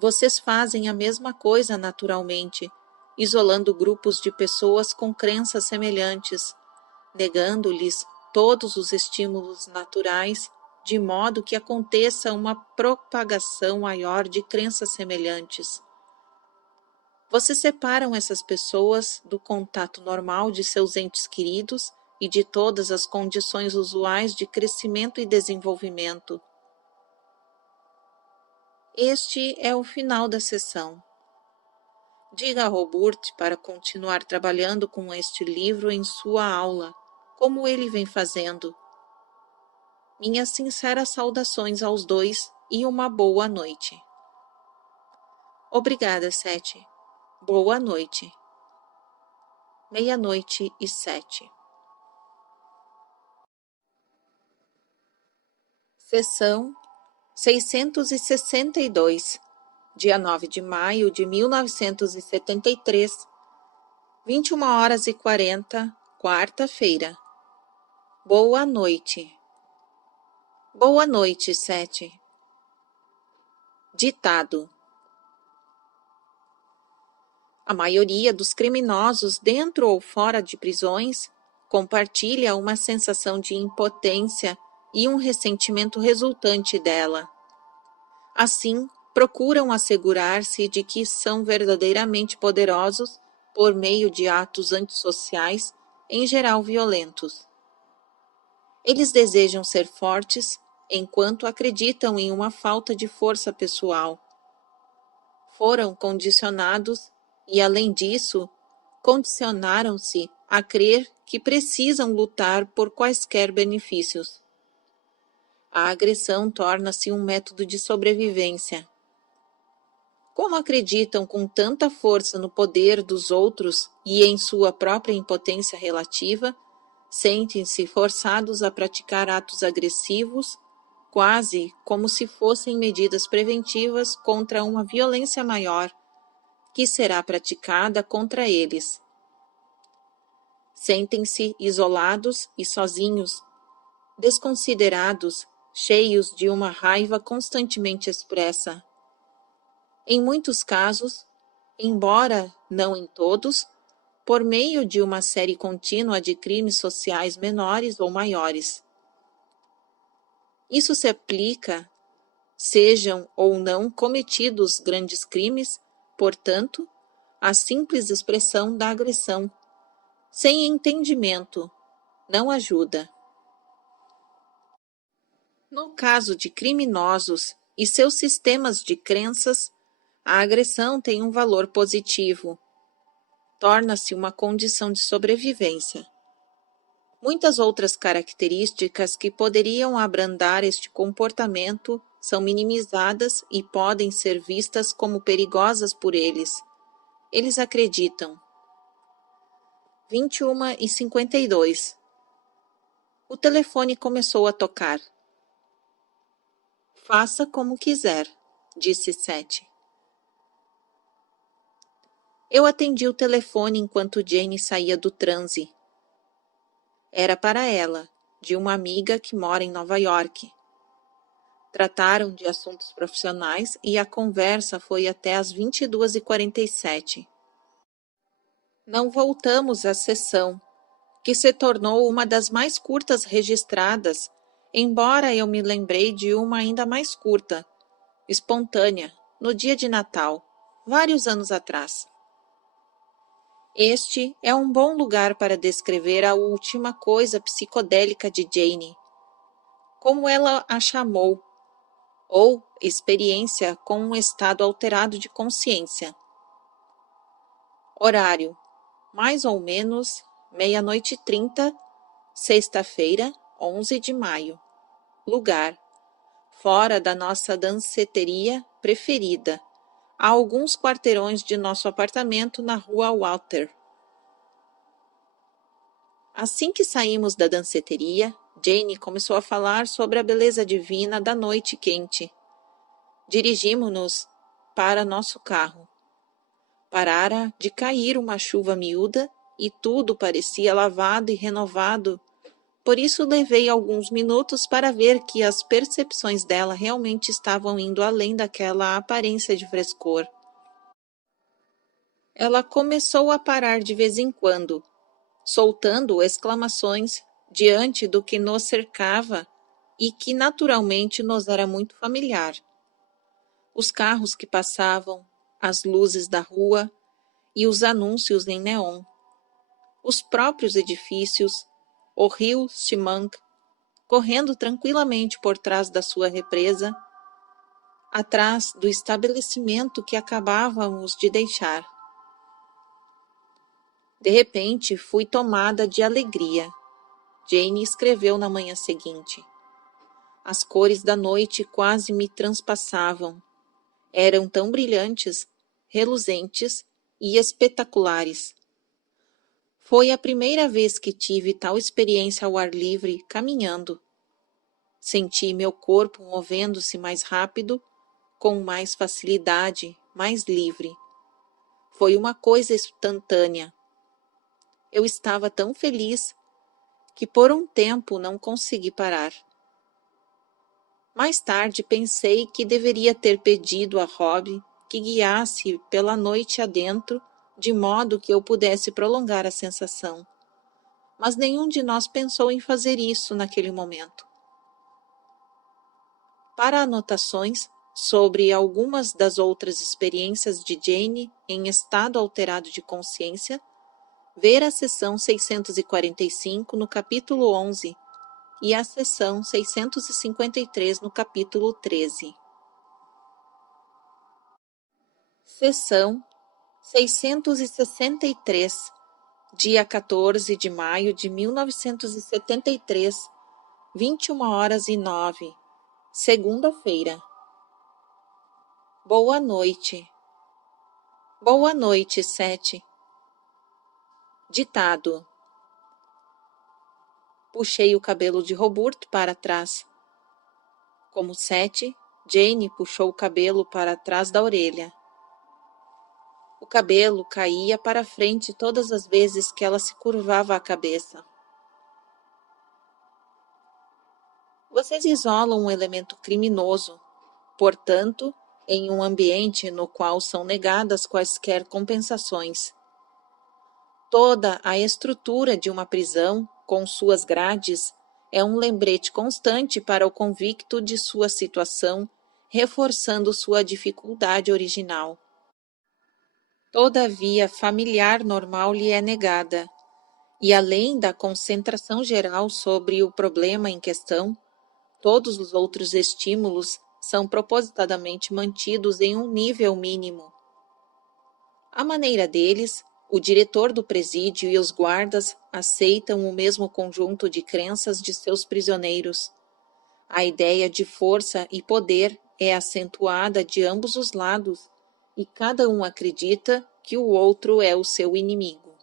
vocês fazem a mesma coisa naturalmente, isolando grupos de pessoas com crenças semelhantes, negando-lhes todos os estímulos naturais, de modo que aconteça uma propagação maior de crenças semelhantes. Vocês separam essas pessoas do contato normal de seus entes queridos e de todas as condições usuais de crescimento e desenvolvimento. Este é o final da sessão. Diga a Robert para continuar trabalhando com este livro em sua aula, como ele vem fazendo. Minhas sinceras saudações aos dois e uma boa noite. Obrigada, Sete. Boa noite. 00:07. Sessão 662, dia 9 de maio de 1973, 21h40, quarta-feira. Boa noite. Boa noite, Sete. Ditado. A maioria dos criminosos, dentro ou fora de prisões, compartilha uma sensação de impotência e um ressentimento resultante dela. Assim, procuram assegurar-se de que são verdadeiramente poderosos por meio de atos antissociais, em geral violentos. Eles desejam ser fortes enquanto acreditam em uma falta de força pessoal. Foram condicionados e, além disso, condicionaram-se a crer que precisam lutar por quaisquer benefícios. A agressão torna-se um método de sobrevivência. Como acreditam com tanta força no poder dos outros e em sua própria impotência relativa, sentem-se forçados a praticar atos agressivos, quase como se fossem medidas preventivas contra uma violência maior, que será praticada contra eles. Sentem-se isolados e sozinhos, desconsiderados, cheios de uma raiva constantemente expressa. Em muitos casos, embora não em todos, por meio de uma série contínua de crimes sociais menores ou maiores. Isso se aplica, sejam ou não cometidos grandes crimes, portanto, à simples expressão da agressão, sem entendimento, não ajuda. No caso de criminosos e seus sistemas de crenças, a agressão tem um valor positivo. Torna-se uma condição de sobrevivência. Muitas outras características que poderiam abrandar este comportamento são minimizadas e podem ser vistas como perigosas por eles. Eles acreditam. 21h52. O telefone começou a tocar. Faça como quiser, disse Sete. Eu atendi o telefone enquanto Jane saía do transe. Era para ela, de uma amiga que mora em Nova York. Trataram de assuntos profissionais e a conversa foi até às 22h47. Não voltamos à sessão, que se tornou uma das mais curtas registradas embora eu me lembrei de uma ainda mais curta, espontânea, no dia de Natal, vários anos atrás. Este é um bom lugar para descrever a última coisa psicodélica de Jane, como ela a chamou, ou experiência com um estado alterado de consciência. Horário, mais ou menos 00:30, sexta-feira, 11 de maio. Lugar, fora da nossa danceteria preferida, a alguns quarteirões de nosso apartamento na rua Walter. Assim que saímos da danceteria, Jane começou a falar sobre a beleza divina da noite quente. Dirigimos-nos para nosso carro. Parara de cair uma chuva miúda e tudo parecia lavado e renovado. Por isso levei alguns minutos para ver que as percepções dela realmente estavam indo além daquela aparência de frescor. Ela começou a parar de vez em quando, soltando exclamações diante do que nos cercava e que naturalmente nos era muito familiar. Os carros que passavam, as luzes da rua e os anúncios em neon. Os próprios edifícios, o rio Chemung, correndo tranquilamente por trás da sua represa, atrás do estabelecimento que acabávamos de deixar. De repente, fui tomada de alegria. Jane escreveu na manhã seguinte. As cores da noite quase me transpassavam. Eram tão brilhantes, reluzentes e espetaculares. Foi a primeira vez que tive tal experiência ao ar livre, caminhando. Senti meu corpo movendo-se mais rápido, com mais facilidade, mais livre. Foi uma coisa instantânea. Eu estava tão feliz que por um tempo não consegui parar. Mais tarde pensei que deveria ter pedido a Rob que guiasse pela noite adentro, de modo que eu pudesse prolongar a sensação. Mas nenhum de nós pensou em fazer isso naquele momento. Para anotações sobre algumas das outras experiências de Jane em estado alterado de consciência, ver a seção 645 no capítulo 11 e a seção 653 no capítulo 13. Seção 663, dia 14 de maio de 1973, 21h09, segunda-feira. Boa noite. Boa noite, Sete. Ditado. Puxei o cabelo de Robert para trás. Como Sete, Jane puxou o cabelo para trás da orelha. O cabelo caía para frente todas as vezes que ela se curvava a cabeça. Vocês isolam um elemento criminoso, portanto, em um ambiente no qual são negadas quaisquer compensações. Toda a estrutura de uma prisão, com suas grades, é um lembrete constante para o convicto de sua situação, reforçando sua dificuldade original. Toda via familiar normal lhe é negada, e além da concentração geral sobre o problema em questão, todos os outros estímulos são propositadamente mantidos em um nível mínimo. À maneira deles, o diretor do presídio e os guardas aceitam o mesmo conjunto de crenças de seus prisioneiros. A ideia de força e poder é acentuada de ambos os lados, e cada um acredita que o outro é o seu inimigo.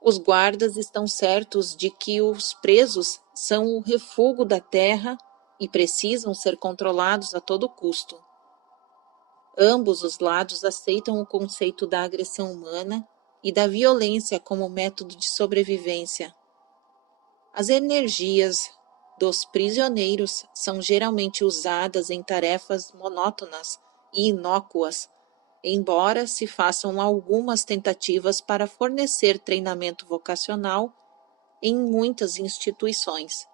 Os guardas estão certos de que os presos são o refúgio da terra e precisam ser controlados a todo custo. Ambos os lados aceitam o conceito da agressão humana e da violência como método de sobrevivência. As energias dos prisioneiros são geralmente usadas em tarefas monótonas e inócuas, embora se façam algumas tentativas para fornecer treinamento vocacional em muitas instituições.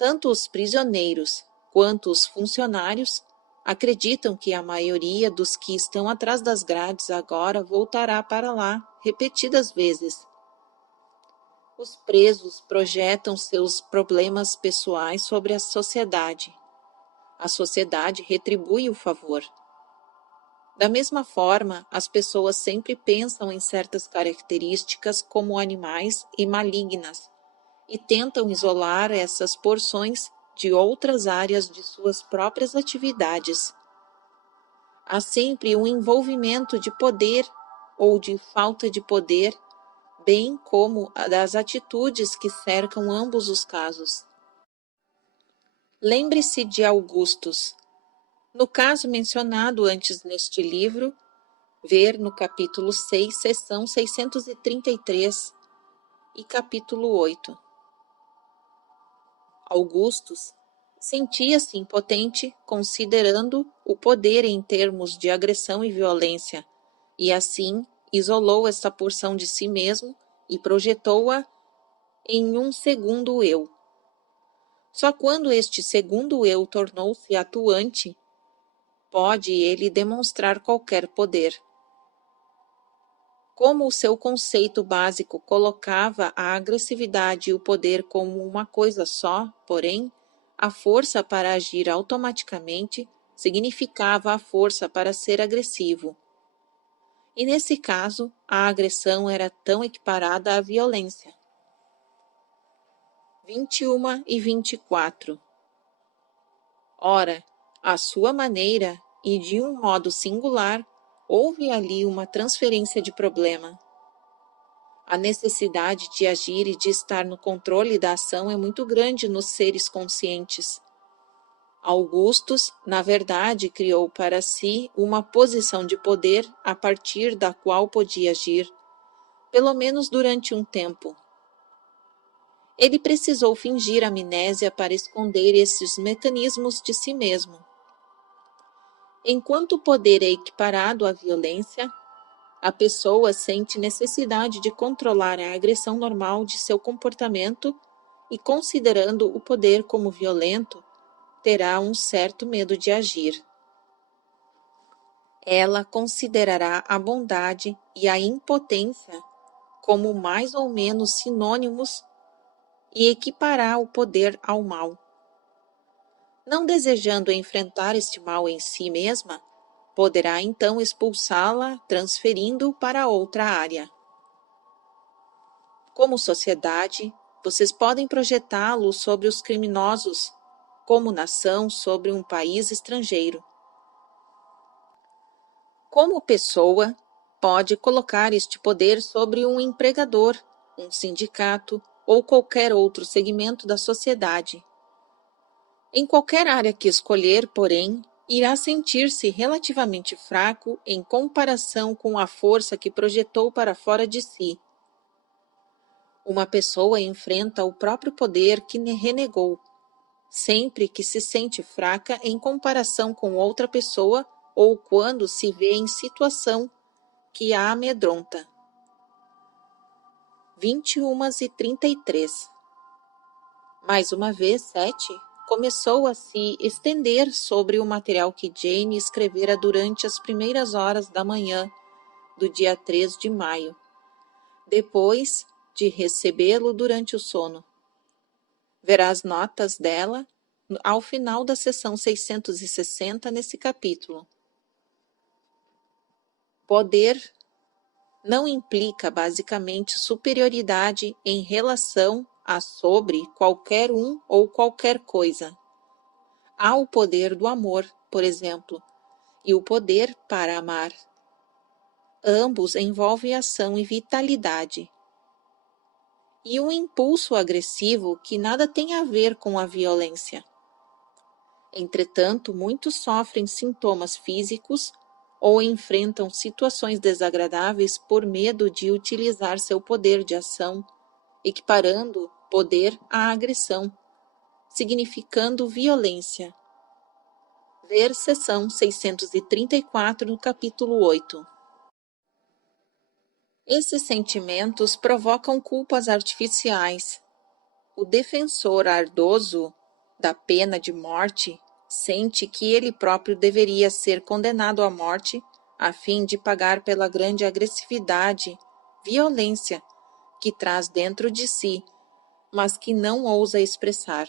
Tanto os prisioneiros quanto os funcionários acreditam que a maioria dos que estão atrás das grades agora voltará para lá repetidas vezes. Os presos projetam seus problemas pessoais sobre a sociedade. A sociedade retribui o favor. Da mesma forma, as pessoas sempre pensam em certas características como animais e malignas e tentam isolar essas porções de outras áreas de suas próprias atividades. Há sempre um envolvimento de poder ou de falta de poder, bem como das atitudes que cercam ambos os casos. Lembre-se de Augustus. No caso mencionado antes neste livro, ver no capítulo 6, seção 633 e capítulo 8. Augustus sentia-se impotente considerando o poder em termos de agressão e violência, e assim isolou esta porção de si mesmo e projetou-a em um segundo eu. Só quando este segundo eu tornou-se atuante, pode ele demonstrar qualquer poder. Como o seu conceito básico colocava a agressividade e o poder como uma coisa só, porém, a força para agir automaticamente significava a força para ser agressivo. E nesse caso, a agressão era tão equiparada à violência. 21 e 24. Ora, à sua maneira e de um modo singular, houve ali uma transferência de problema. A necessidade de agir e de estar no controle da ação é muito grande nos seres conscientes. Augustus, na verdade, criou para si uma posição de poder a partir da qual podia agir, pelo menos durante um tempo. Ele precisou fingir amnésia para esconder esses mecanismos de si mesmo. Enquanto o poder é equiparado à violência, a pessoa sente necessidade de controlar a agressão normal de seu comportamento e, considerando o poder como violento, terá um certo medo de agir. Ela considerará a bondade e a impotência como mais ou menos sinônimos e equipará o poder ao mal. Não desejando enfrentar este mal em si mesma, poderá então expulsá-la, transferindo-o para outra área. Como sociedade, vocês podem projetá-lo sobre os criminosos, como nação sobre um país estrangeiro. Como pessoa, pode colocar este poder sobre um empregador, um sindicato ou qualquer outro segmento da sociedade. Em qualquer área que escolher, porém, irá sentir-se relativamente fraco em comparação com a força que projetou para fora de si. Uma pessoa enfrenta o próprio poder que renegou, sempre que se sente fraca em comparação com outra pessoa ou quando se vê em situação que a amedronta. 21 e 33. Mais uma vez, Sete começou a se estender sobre o material que Jane escrevera durante as primeiras horas da manhã do dia 3 de maio, depois de recebê-lo durante o sono. Verá as notas dela ao final da seção 660 nesse capítulo. Poder não implica basicamente superioridade em relação a sobre qualquer um ou qualquer coisa. Há o poder do amor, por exemplo, e o poder para amar. Ambos envolvem ação e vitalidade. E um impulso agressivo que nada tem a ver com a violência. Entretanto, muitos sofrem sintomas físicos ou enfrentam situações desagradáveis por medo de utilizar seu poder de ação, equiparando poder à agressão, significando violência. Ver seção 634 no capítulo 8. Esses sentimentos provocam culpas artificiais. O defensor ardoso da pena de morte, sente que ele próprio deveria ser condenado à morte a fim de pagar pela grande agressividade, violência que traz dentro de si, mas que não ousa expressar.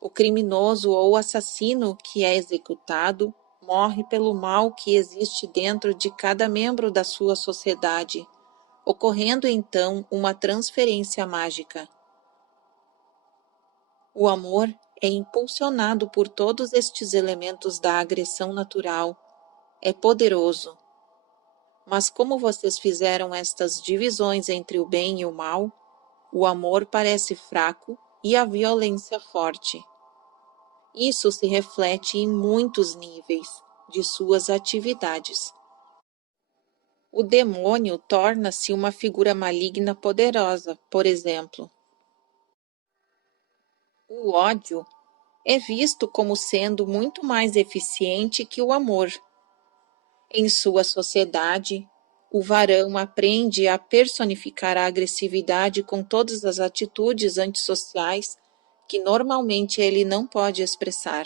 O criminoso ou assassino que é executado morre pelo mal que existe dentro de cada membro da sua sociedade, ocorrendo então uma transferência mágica. O amor é impulsionado por todos estes elementos da agressão natural, é poderoso. Mas como vocês fizeram estas divisões entre o bem e o mal, o amor parece fraco e a violência forte. Isso se reflete em muitos níveis de suas atividades. O demônio torna-se uma figura maligna poderosa, por exemplo. O ódio é visto como sendo muito mais eficiente que o amor. Em sua sociedade, o varão aprende a personificar a agressividade com todas as atitudes antissociais que normalmente ele não pode expressar.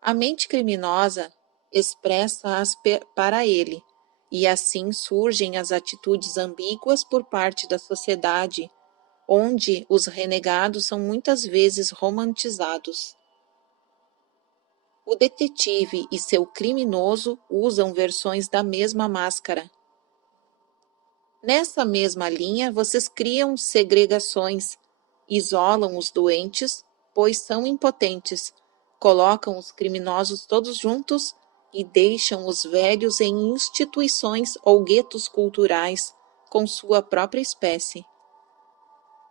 A mente criminosa expressa-as para ele, e assim surgem as atitudes ambíguas por parte da sociedade, onde os renegados são muitas vezes romantizados. O detetive e seu criminoso usam versões da mesma máscara. Nessa mesma linha, vocês criam segregações, isolam os doentes, pois são impotentes, colocam os criminosos todos juntos e deixam os velhos em instituições ou guetos culturais com sua própria espécie.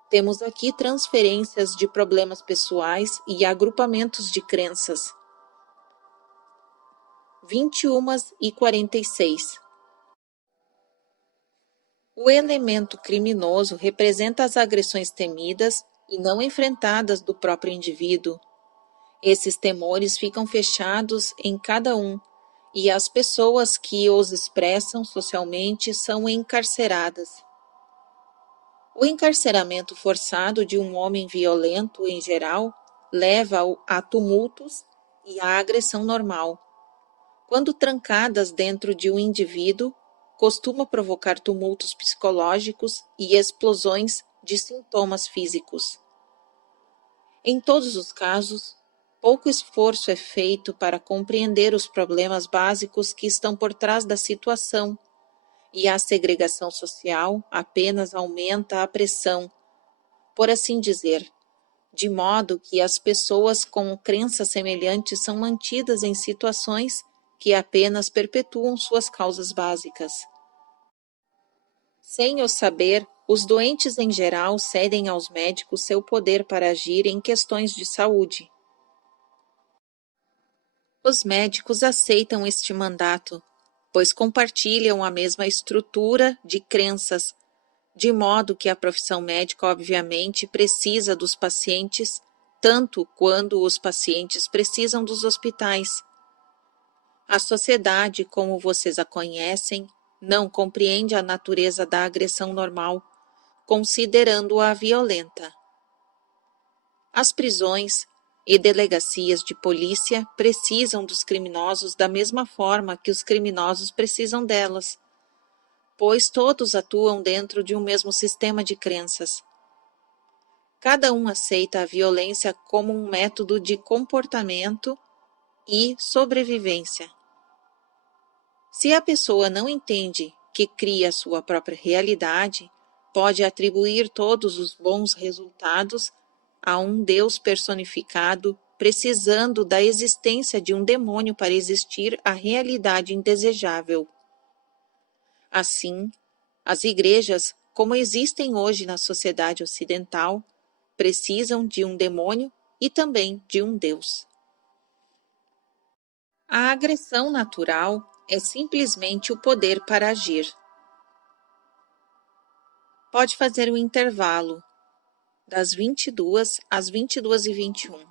Temos aqui transferências de problemas pessoais e agrupamentos de crenças. 21h46. O elemento criminoso representa as agressões temidas e não enfrentadas do próprio indivíduo. Esses temores ficam fechados em cada um, e as pessoas que os expressam socialmente são encarceradas. O encarceramento forçado de um homem violento, em geral, leva-o a tumultos e à agressão normal. Quando trancadas dentro de um indivíduo, costuma provocar tumultos psicológicos e explosões de sintomas físicos. Em todos os casos, pouco esforço é feito para compreender os problemas básicos que estão por trás da situação, e a segregação social apenas aumenta a pressão, por assim dizer, de modo que as pessoas com crenças semelhantes são mantidas em situações que apenas perpetuam suas causas básicas. Sem o saber, os doentes em geral cedem aos médicos seu poder para agir em questões de saúde. Os médicos aceitam este mandato, pois compartilham a mesma estrutura de crenças, de modo que a profissão médica obviamente precisa dos pacientes, tanto quando os pacientes precisam dos hospitais. A sociedade, como vocês a conhecem, não compreende a natureza da agressão normal, considerando-a violenta. As prisões e delegacias de polícia precisam dos criminosos da mesma forma que os criminosos precisam delas, pois todos atuam dentro de um mesmo sistema de crenças. Cada um aceita a violência como um método de comportamento e sobrevivência. Se a pessoa não entende que cria sua própria realidade, pode atribuir todos os bons resultados a um Deus personificado, precisando da existência de um demônio para existir a realidade indesejável. Assim, as igrejas, como existem hoje na sociedade ocidental, precisam de um demônio e também de um Deus. A agressão natural é simplesmente o poder para agir. Pode fazer um intervalo das 22 às 22h21.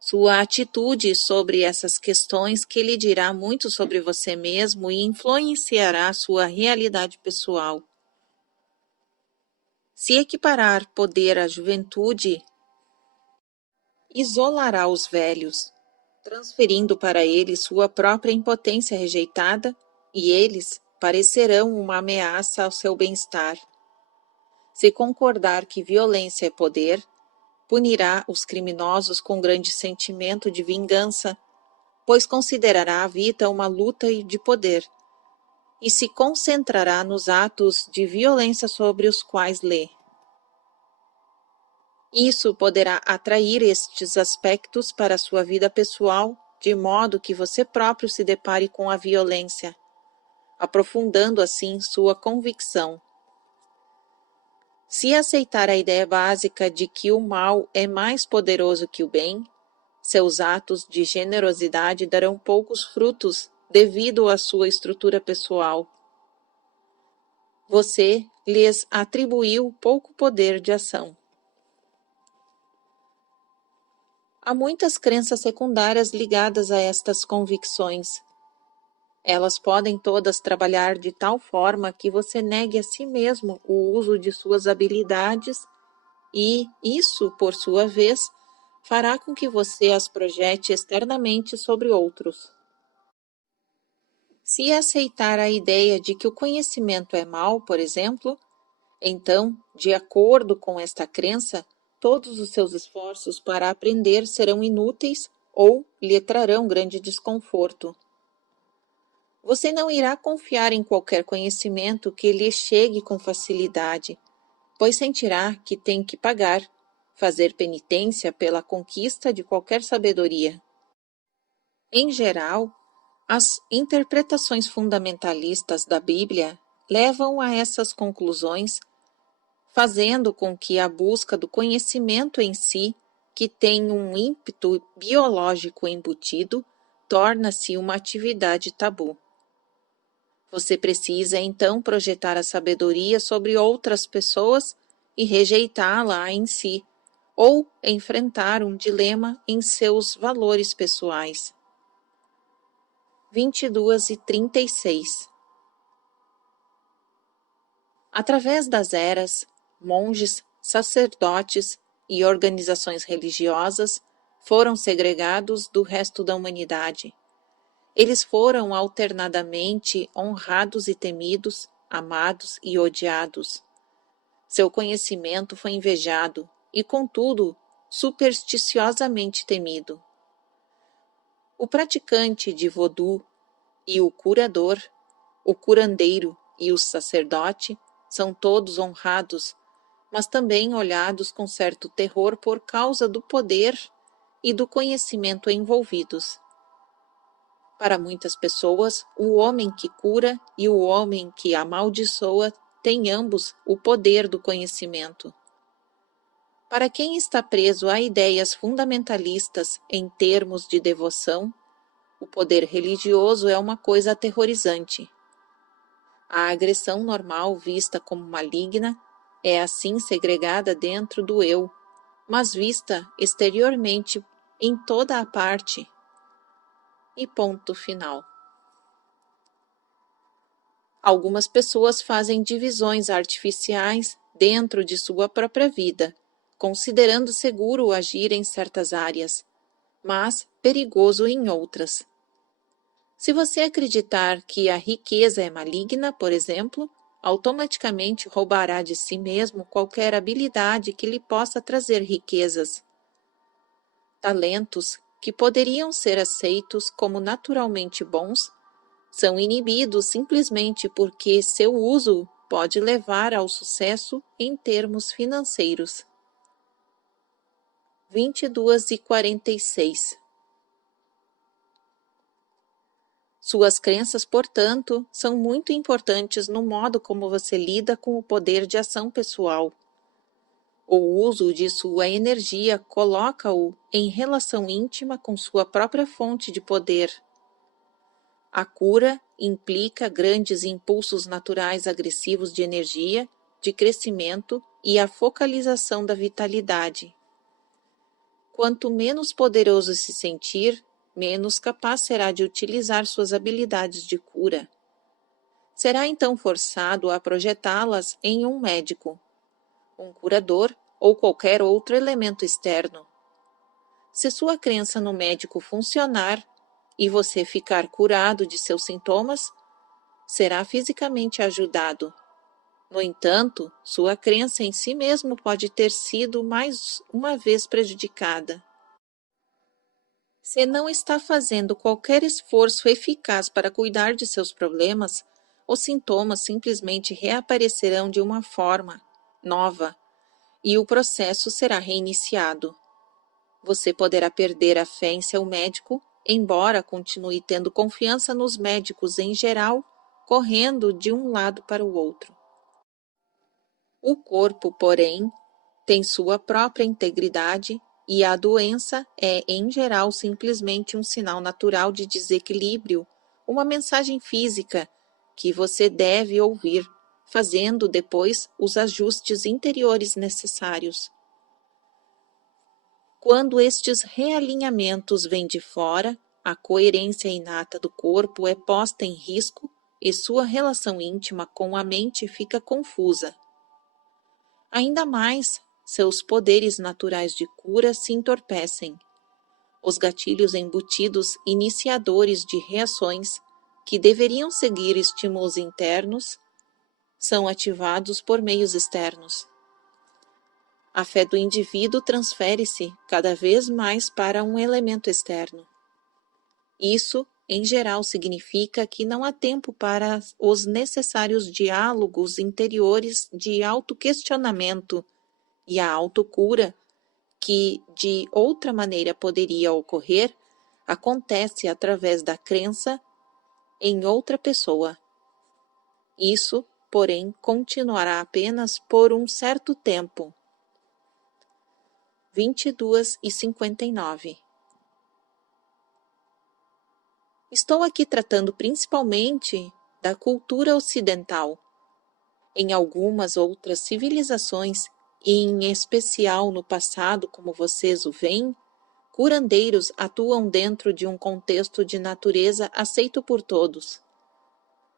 Sua atitude sobre essas questões que lhe dirá muito sobre você mesmo e influenciará sua realidade pessoal. Se equiparar poder à juventude, isolará os velhos, transferindo para eles sua própria impotência rejeitada, e eles parecerão uma ameaça ao seu bem-estar. Se concordar que violência é poder, punirá os criminosos com grande sentimento de vingança, pois considerará a vida uma luta de poder, e se concentrará nos atos de violência sobre os quais lê. Isso poderá atrair estes aspectos para a sua vida pessoal, de modo que você próprio se depare com a violência, aprofundando assim sua convicção. Se aceitar a ideia básica de que o mal é mais poderoso que o bem, seus atos de generosidade darão poucos frutos devido à sua estrutura pessoal. Você lhes atribuiu pouco poder de ação. Há muitas crenças secundárias ligadas a estas convicções. Elas podem todas trabalhar de tal forma que você negue a si mesmo o uso de suas habilidades e isso, por sua vez, fará com que você as projete externamente sobre outros. Se aceitar a ideia de que o conhecimento é mau, por exemplo, então, de acordo com esta crença, todos os seus esforços para aprender serão inúteis ou lhe trarão grande desconforto. Você não irá confiar em qualquer conhecimento que lhe chegue com facilidade, pois sentirá que tem que pagar, fazer penitência pela conquista de qualquer sabedoria. Em geral, as interpretações fundamentalistas da Bíblia levam a essas conclusões, fazendo com que a busca do conhecimento em si, que tem um ímpeto biológico embutido, torna-se uma atividade tabu. Você precisa então projetar a sabedoria sobre outras pessoas e rejeitá-la em si, ou enfrentar um dilema em seus valores pessoais. 22:36. Através das eras, monges, sacerdotes e organizações religiosas foram segregados do resto da humanidade. Eles foram alternadamente honrados e temidos, amados e odiados. Seu conhecimento foi invejado e, contudo, supersticiosamente temido. O praticante de vodú e o curador, o curandeiro e o sacerdote são todos honrados, mas também olhados com certo terror por causa do poder e do conhecimento envolvidos. Para muitas pessoas, o homem que cura e o homem que amaldiçoa têm ambos o poder do conhecimento. Para quem está preso a ideias fundamentalistas em termos de devoção, o poder religioso é uma coisa aterrorizante. A agressão normal, vista como maligna, é assim segregada dentro do eu, mas vista exteriormente em toda a parte. E ponto final. Algumas pessoas fazem divisões artificiais dentro de sua própria vida, considerando seguro agir em certas áreas, mas perigoso em outras. Se você acreditar que a riqueza é maligna, por exemplo, automaticamente roubará de si mesmo qualquer habilidade que lhe possa trazer riquezas. Talentos que poderiam ser aceitos como naturalmente bons são inibidos simplesmente porque seu uso pode levar ao sucesso em termos financeiros. 22:46. Suas crenças, portanto, são muito importantes no modo como você lida com o poder de ação pessoal. O uso de sua energia coloca-o em relação íntima com sua própria fonte de poder. A cura implica grandes impulsos naturais agressivos de energia, de crescimento e a focalização da vitalidade. Quanto menos poderoso se sentir, menos capaz será de utilizar suas habilidades de cura. Será então forçado a projetá-las em um médico. um curador ou qualquer outro elemento externo. Se sua crença no médico funcionar e você ficar curado de seus sintomas, será fisicamente ajudado. No entanto, sua crença em si mesmo pode ter sido mais uma vez prejudicada. Se não está fazendo qualquer esforço eficaz para cuidar de seus problemas, os sintomas simplesmente reaparecerão de uma forma nova e o processo será reiniciado. Você poderá perder a fé em seu médico, embora continue tendo confiança nos médicos em geral, correndo de um lado para o outro. O corpo, porém, tem sua própria integridade e a doença é, em geral, simplesmente um sinal natural de desequilíbrio, uma mensagem física que você deve ouvir, fazendo depois os ajustes interiores necessários. Quando estes realinhamentos vêm de fora, a coerência inata do corpo é posta em risco e sua relação íntima com a mente fica confusa. Ainda mais, seus poderes naturais de cura se entorpecem. Os gatilhos embutidos iniciadores de reações, que deveriam seguir estímulos internos, são ativados por meios externos. A fé do indivíduo transfere-se cada vez mais para um elemento externo. Isso, em geral, significa que não há tempo para os necessários diálogos interiores de autoquestionamento e a autocura, que de outra maneira poderia ocorrer, acontece através da crença em outra pessoa. Isso, porém, continuará apenas por um certo tempo. 22:59. Estou aqui tratando principalmente da cultura ocidental. Em algumas outras civilizações, e em especial no passado, como vocês o veem, curandeiros atuam dentro de um contexto de natureza aceito por todos.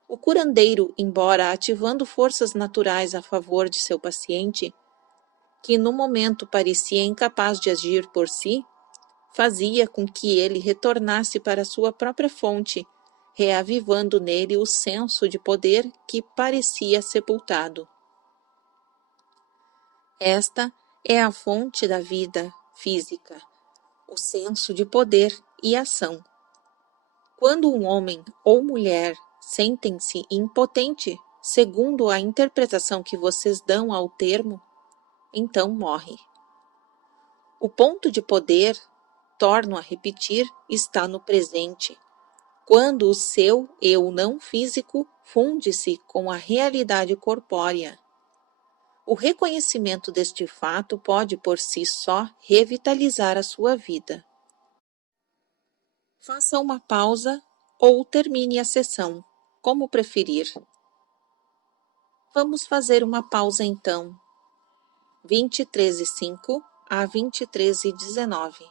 O curandeiro, embora ativando forças naturais a favor de seu paciente, que no momento parecia incapaz de agir por si, fazia com que ele retornasse para sua própria fonte, reavivando nele o senso de poder que parecia sepultado. Esta é a fonte da vida física, o senso de poder e ação. Quando um homem ou mulher sentem-se impotente, segundo a interpretação que vocês dão ao termo, então morre. O ponto de poder, torno a repetir, está no presente, quando o seu eu não físico funde-se com a realidade corpórea. O reconhecimento deste fato pode por si só revitalizar a sua vida. Faça uma pausa ou termine a sessão, como preferir. Vamos fazer uma pausa então. 23:05 a 23:19.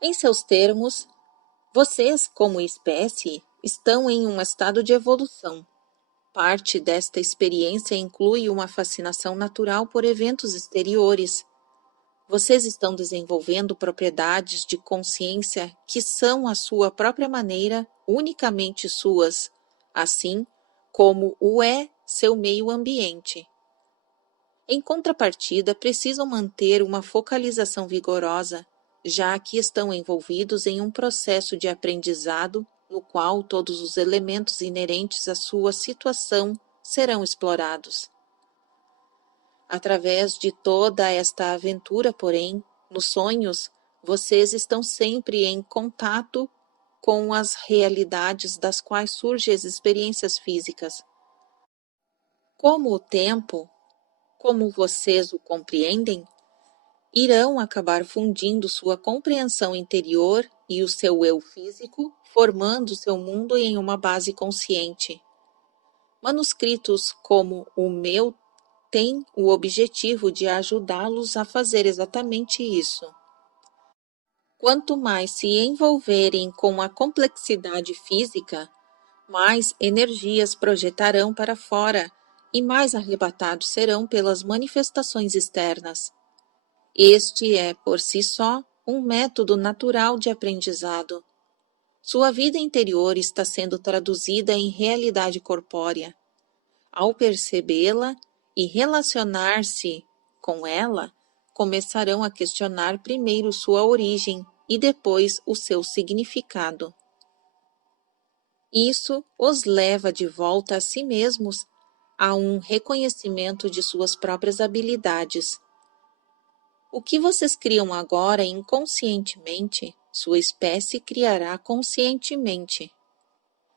Em seus termos, vocês, como espécie, estão em um estado de evolução. Parte desta experiência inclui uma fascinação natural por eventos exteriores. Vocês estão desenvolvendo propriedades de consciência que são, à sua própria maneira, unicamente suas, assim como o é seu meio ambiente. Em contrapartida, precisam manter uma focalização vigorosa, já que estão envolvidos em um processo de aprendizado no qual todos os elementos inerentes à sua situação serão explorados. Através de toda esta aventura, porém, nos sonhos, vocês estão sempre em contato com as realidades das quais surgem as experiências físicas. Como o tempo, como vocês o compreendem, irão acabar fundindo sua compreensão interior e o seu eu físico, formando seu mundo em uma base consciente. Manuscritos como o meu têm o objetivo de ajudá-los a fazer exatamente isso. Quanto mais se envolverem com a complexidade física, mais energias projetarão para fora e mais arrebatados serão pelas manifestações externas. Este é, por si só, um método natural de aprendizado. Sua vida interior está sendo traduzida em realidade corpórea. Ao percebê-la e relacionar-se com ela, começarão a questionar primeiro sua origem e depois o seu significado. Isso os leva de volta a si mesmos a um reconhecimento de suas próprias habilidades. O que vocês criam agora inconscientemente, sua espécie criará conscientemente.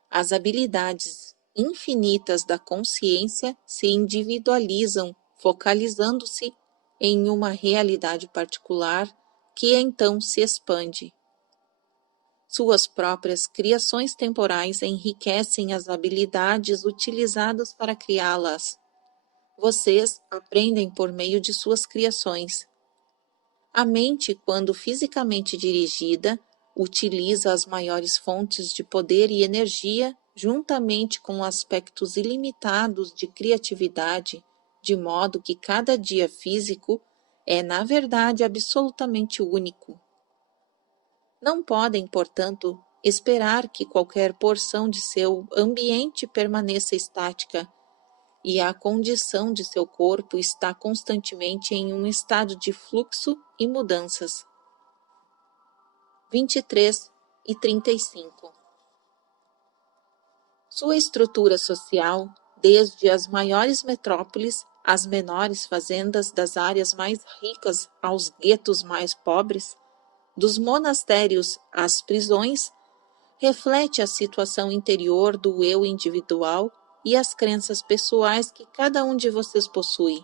As habilidades infinitas da consciência se individualizam, focalizando-se em uma realidade particular que então se expande. Suas próprias criações temporais enriquecem as habilidades utilizadas para criá-las. Vocês aprendem por meio de suas criações. A mente, quando fisicamente dirigida, utiliza as maiores fontes de poder e energia juntamente com aspectos ilimitados de criatividade, de modo que cada dia físico é, na verdade, absolutamente único. Não podem, portanto, esperar que qualquer porção de seu ambiente permaneça estática, e a condição de seu corpo está constantemente em um estado de fluxo e mudanças. 23 e 35. Sua estrutura social, desde as maiores metrópoles às menores fazendas das áreas mais ricas aos guetos mais pobres, dos monastérios às prisões, reflete a situação interior do eu individual e as crenças pessoais que cada um de vocês possui.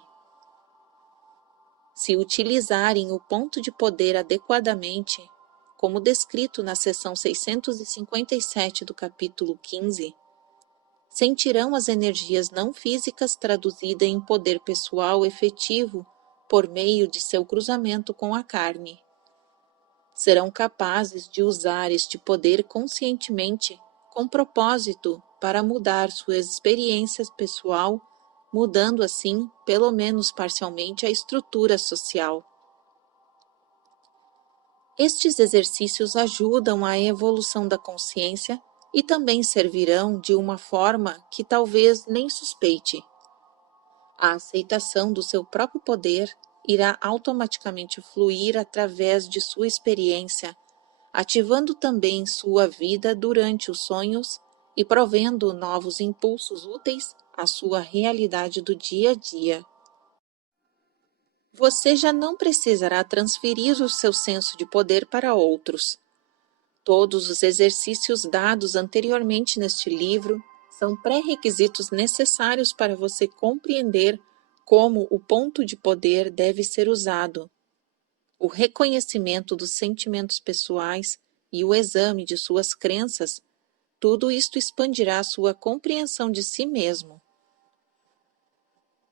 Se utilizarem o ponto de poder adequadamente, como descrito na seção 657 do capítulo 15, sentirão as energias não físicas traduzidas em poder pessoal efetivo por meio de seu cruzamento com a carne. Serão capazes de usar este poder conscientemente, com propósito para mudar sua experiência pessoal, mudando assim, pelo menos parcialmente, a estrutura social. Estes exercícios ajudam à evolução da consciência e também servirão de uma forma que talvez nem suspeite. A aceitação do seu próprio poder irá automaticamente fluir através de sua experiência, ativando também sua vida durante os sonhos e provendo novos impulsos úteis à sua realidade do dia a dia. Você já não precisará transferir o seu senso de poder para outros. Todos os exercícios dados anteriormente neste livro são pré-requisitos necessários para você compreender como o ponto de poder deve ser usado. O reconhecimento dos sentimentos pessoais e o exame de suas crenças, tudo isto expandirá sua compreensão de si mesmo.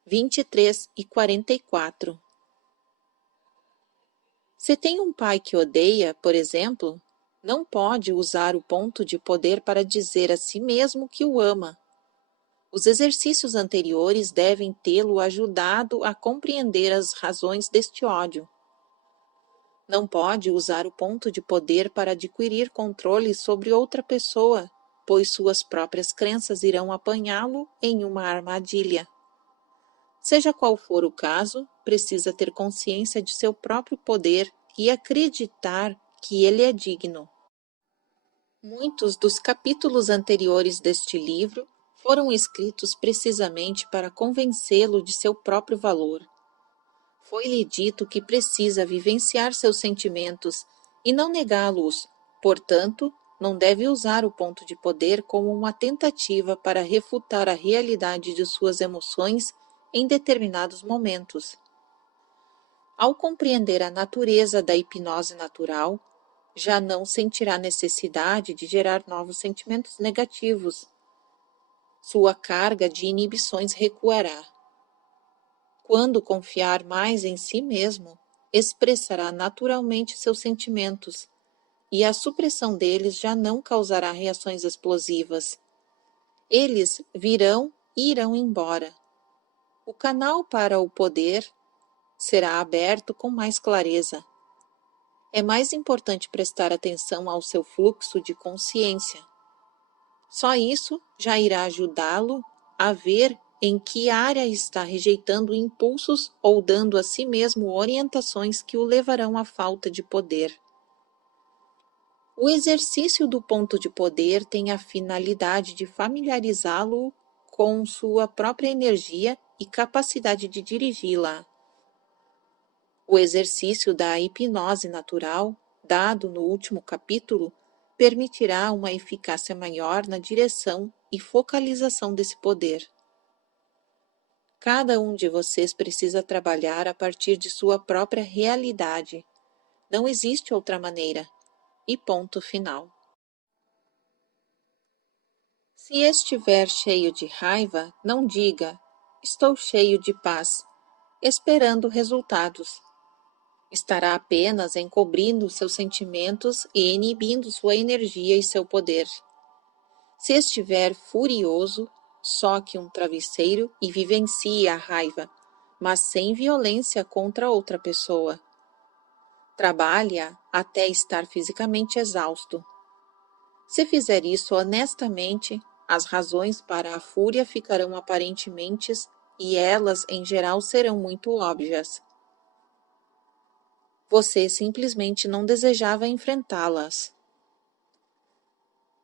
23 e 44. Se tem um pai que odeia, por exemplo, não pode usar o ponto de poder para dizer a si mesmo que o ama. Os exercícios anteriores devem tê-lo ajudado a compreender as razões deste ódio. Não pode usar o ponto de poder para adquirir controle sobre outra pessoa, pois suas próprias crenças irão apanhá-lo em uma armadilha. Seja qual for o caso, precisa ter consciência de seu próprio poder e acreditar que ele é digno. Muitos dos capítulos anteriores deste livro foram escritos precisamente para convencê-lo de seu próprio valor. Foi-lhe dito que precisa vivenciar seus sentimentos e não negá-los, portanto, não deve usar o ponto de poder como uma tentativa para refutar a realidade de suas emoções em determinados momentos. Ao compreender a natureza da hipnose natural, já não sentirá necessidade de gerar novos sentimentos negativos. Sua carga de inibições recuará. Quando confiar mais em si mesmo, expressará naturalmente seus sentimentos, e a supressão deles já não causará reações explosivas. Eles virão e irão embora. O canal para o poder será aberto com mais clareza. É mais importante prestar atenção ao seu fluxo de consciência. Só isso já irá ajudá-lo a ver em que área está rejeitando impulsos ou dando a si mesmo orientações que o levarão à falta de poder. O exercício do ponto de poder tem a finalidade de familiarizá-lo com sua própria energia e capacidade de dirigi-la. O exercício da hipnose natural, dado no último capítulo, permitirá uma eficácia maior na direção e focalização desse poder. Cada um de vocês precisa trabalhar a partir de sua própria realidade. Não existe outra maneira. E ponto final. Se estiver cheio de raiva, não diga: estou cheio de paz, esperando resultados. Estará apenas encobrindo seus sentimentos e inibindo sua energia e seu poder. Se estiver furioso, soque um travesseiro e vivencie a raiva, mas sem violência contra outra pessoa. Trabalhe-a até estar fisicamente exausto. Se fizer isso honestamente, as razões para a fúria ficarão aparentemente e elas, em geral, serão muito óbvias. Você simplesmente não desejava enfrentá-las.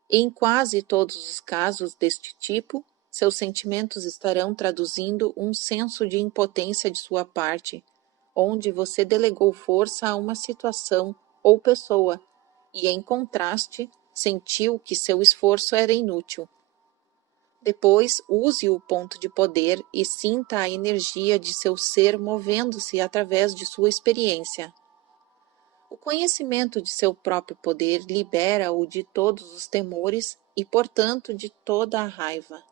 Em quase todos os casos deste tipo, seus sentimentos estarão traduzindo um senso de impotência de sua parte, onde você delegou força a uma situação ou pessoa e, em contraste, sentiu que seu esforço era inútil. Depois, use o ponto de poder e sinta a energia de seu ser movendo-se através de sua experiência. O conhecimento de seu próprio poder libera-o de todos os temores e, portanto, de toda a raiva.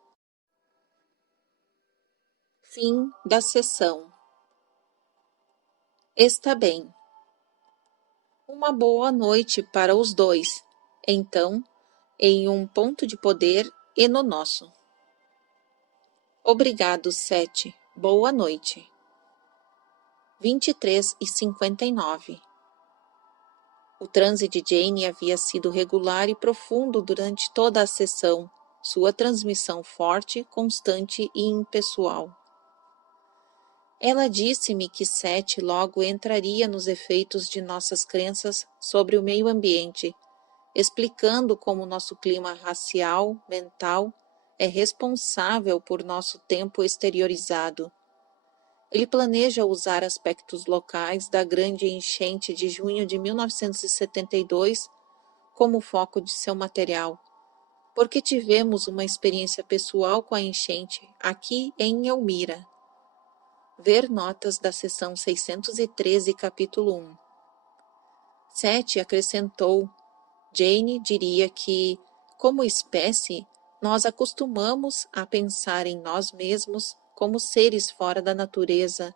Fim da sessão. Está bem. Uma boa noite para os dois, então, em um ponto de poder e no nosso. Obrigado, Sete. Boa noite. 23:59. O transe de Jane havia sido regular e profundo durante toda a sessão, sua transmissão forte, constante e impessoal. Ela disse-me que Sete logo entraria nos efeitos de nossas crenças sobre o meio ambiente, explicando como nosso clima racial, mental, é responsável por nosso tempo exteriorizado. Ele planeja usar aspectos locais da grande enchente de junho de 1972 como foco de seu material, porque tivemos uma experiência pessoal com a enchente aqui em Elmira. Ver notas da seção 613, capítulo 1. Sete acrescentou: Jane diria que, como espécie, nós acostumamos a pensar em nós mesmos como seres fora da natureza,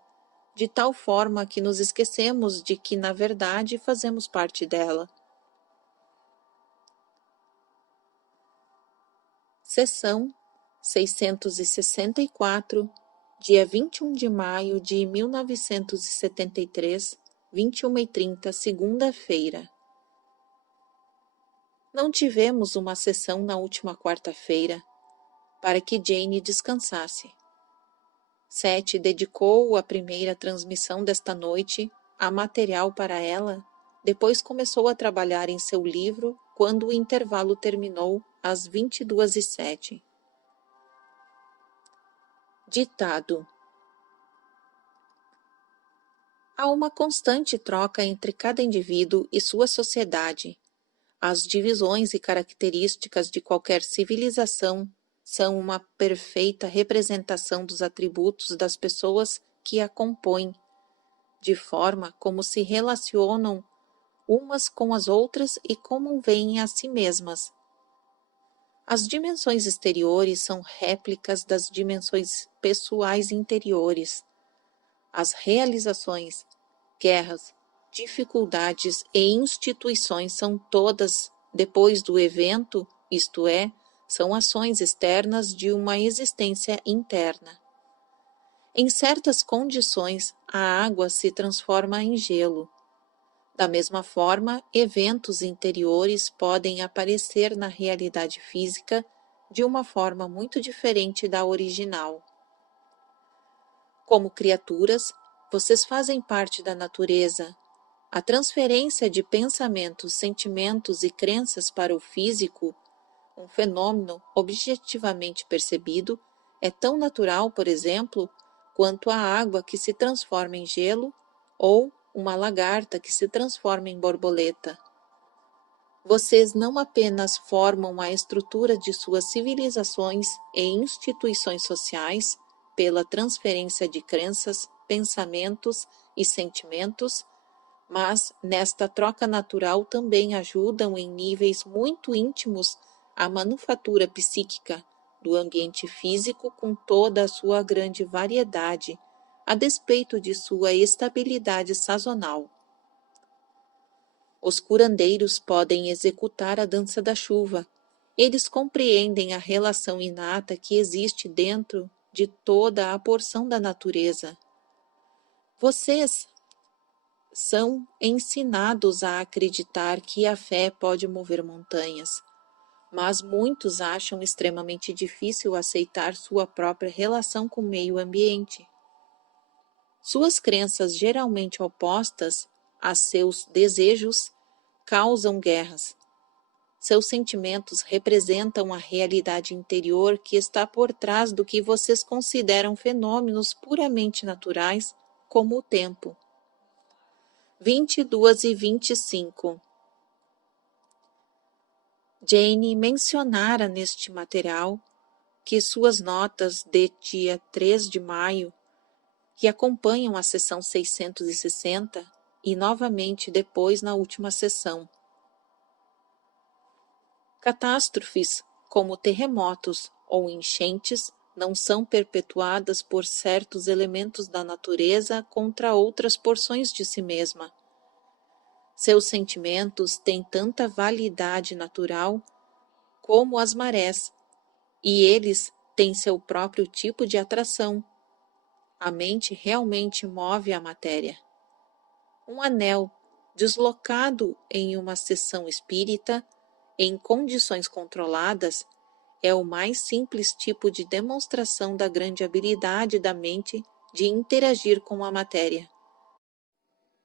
de tal forma que nos esquecemos de que, na verdade, fazemos parte dela. Seção 664, dia 21 de maio de 1973, 21h30, segunda-feira. Não tivemos uma sessão na última quarta-feira, para que Jane descansasse. Sete dedicou a primeira transmissão desta noite a material para ela, depois começou a trabalhar em seu livro quando o intervalo terminou às 22h07. Ditado: há uma constante troca entre cada indivíduo e sua sociedade. As divisões e características de qualquer civilização são uma perfeita representação dos atributos das pessoas que a compõem, de forma como se relacionam umas com as outras e como veem a si mesmas. As dimensões exteriores são réplicas das dimensões pessoais interiores. As realizações, guerras, dificuldades e instituições são todas, depois do evento, isto é, são ações externas de uma existência interna. Em certas condições, a água se transforma em gelo. Da mesma forma, eventos interiores podem aparecer na realidade física de uma forma muito diferente da original. Como criaturas, vocês fazem parte da natureza. A transferência de pensamentos, sentimentos e crenças para o físico, um fenômeno objetivamente percebido, é tão natural, por exemplo, quanto a água que se transforma em gelo ou uma lagarta que se transforma em borboleta. Vocês não apenas formam a estrutura de suas civilizações e instituições sociais pela transferência de crenças, pensamentos e sentimentos, mas nesta troca natural também ajudam em níveis muito íntimos a manufatura psíquica do ambiente físico com toda a sua grande variedade, a despeito de sua estabilidade sazonal. Os curandeiros podem executar a dança da chuva. Eles compreendem a relação inata que existe dentro de toda a porção da natureza. Vocês são ensinados a acreditar que a fé pode mover montanhas, mas muitos acham extremamente difícil aceitar sua própria relação com o meio ambiente. Suas crenças geralmente opostas a seus desejos causam guerras. Seus sentimentos representam a realidade interior que está por trás do que vocês consideram fenômenos puramente naturais, como o tempo. 22:25. Jane mencionara neste material que suas notas de dia 3 de maio, que acompanham a sessão 660, e novamente depois na última sessão. Catástrofes, como terremotos ou enchentes, não são perpetuadas por certos elementos da natureza contra outras porções de si mesma. Seus sentimentos têm tanta validade natural como as marés, e eles têm seu próprio tipo de atração. A mente realmente move a matéria. Um anel deslocado em uma sessão espírita, em condições controladas, é o mais simples tipo de demonstração da grande habilidade da mente de interagir com a matéria.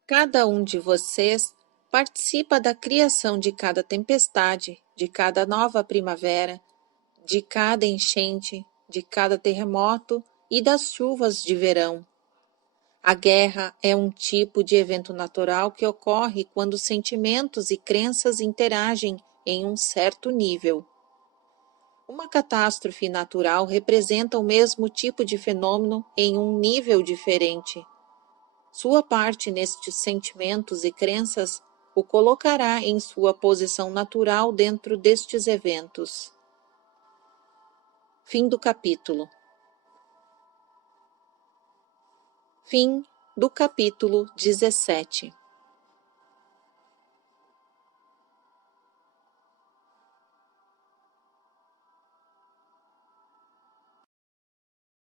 Cada um de vocês participa da criação de cada tempestade, de cada nova primavera, de cada enchente, de cada terremoto e das chuvas de verão. A guerra é um tipo de evento natural que ocorre quando sentimentos e crenças interagem em um certo nível. Uma catástrofe natural representa o mesmo tipo de fenômeno em um nível diferente. Sua parte nestes sentimentos e crenças o colocará em sua posição natural dentro destes eventos. Fim do capítulo. Fim do capítulo 17.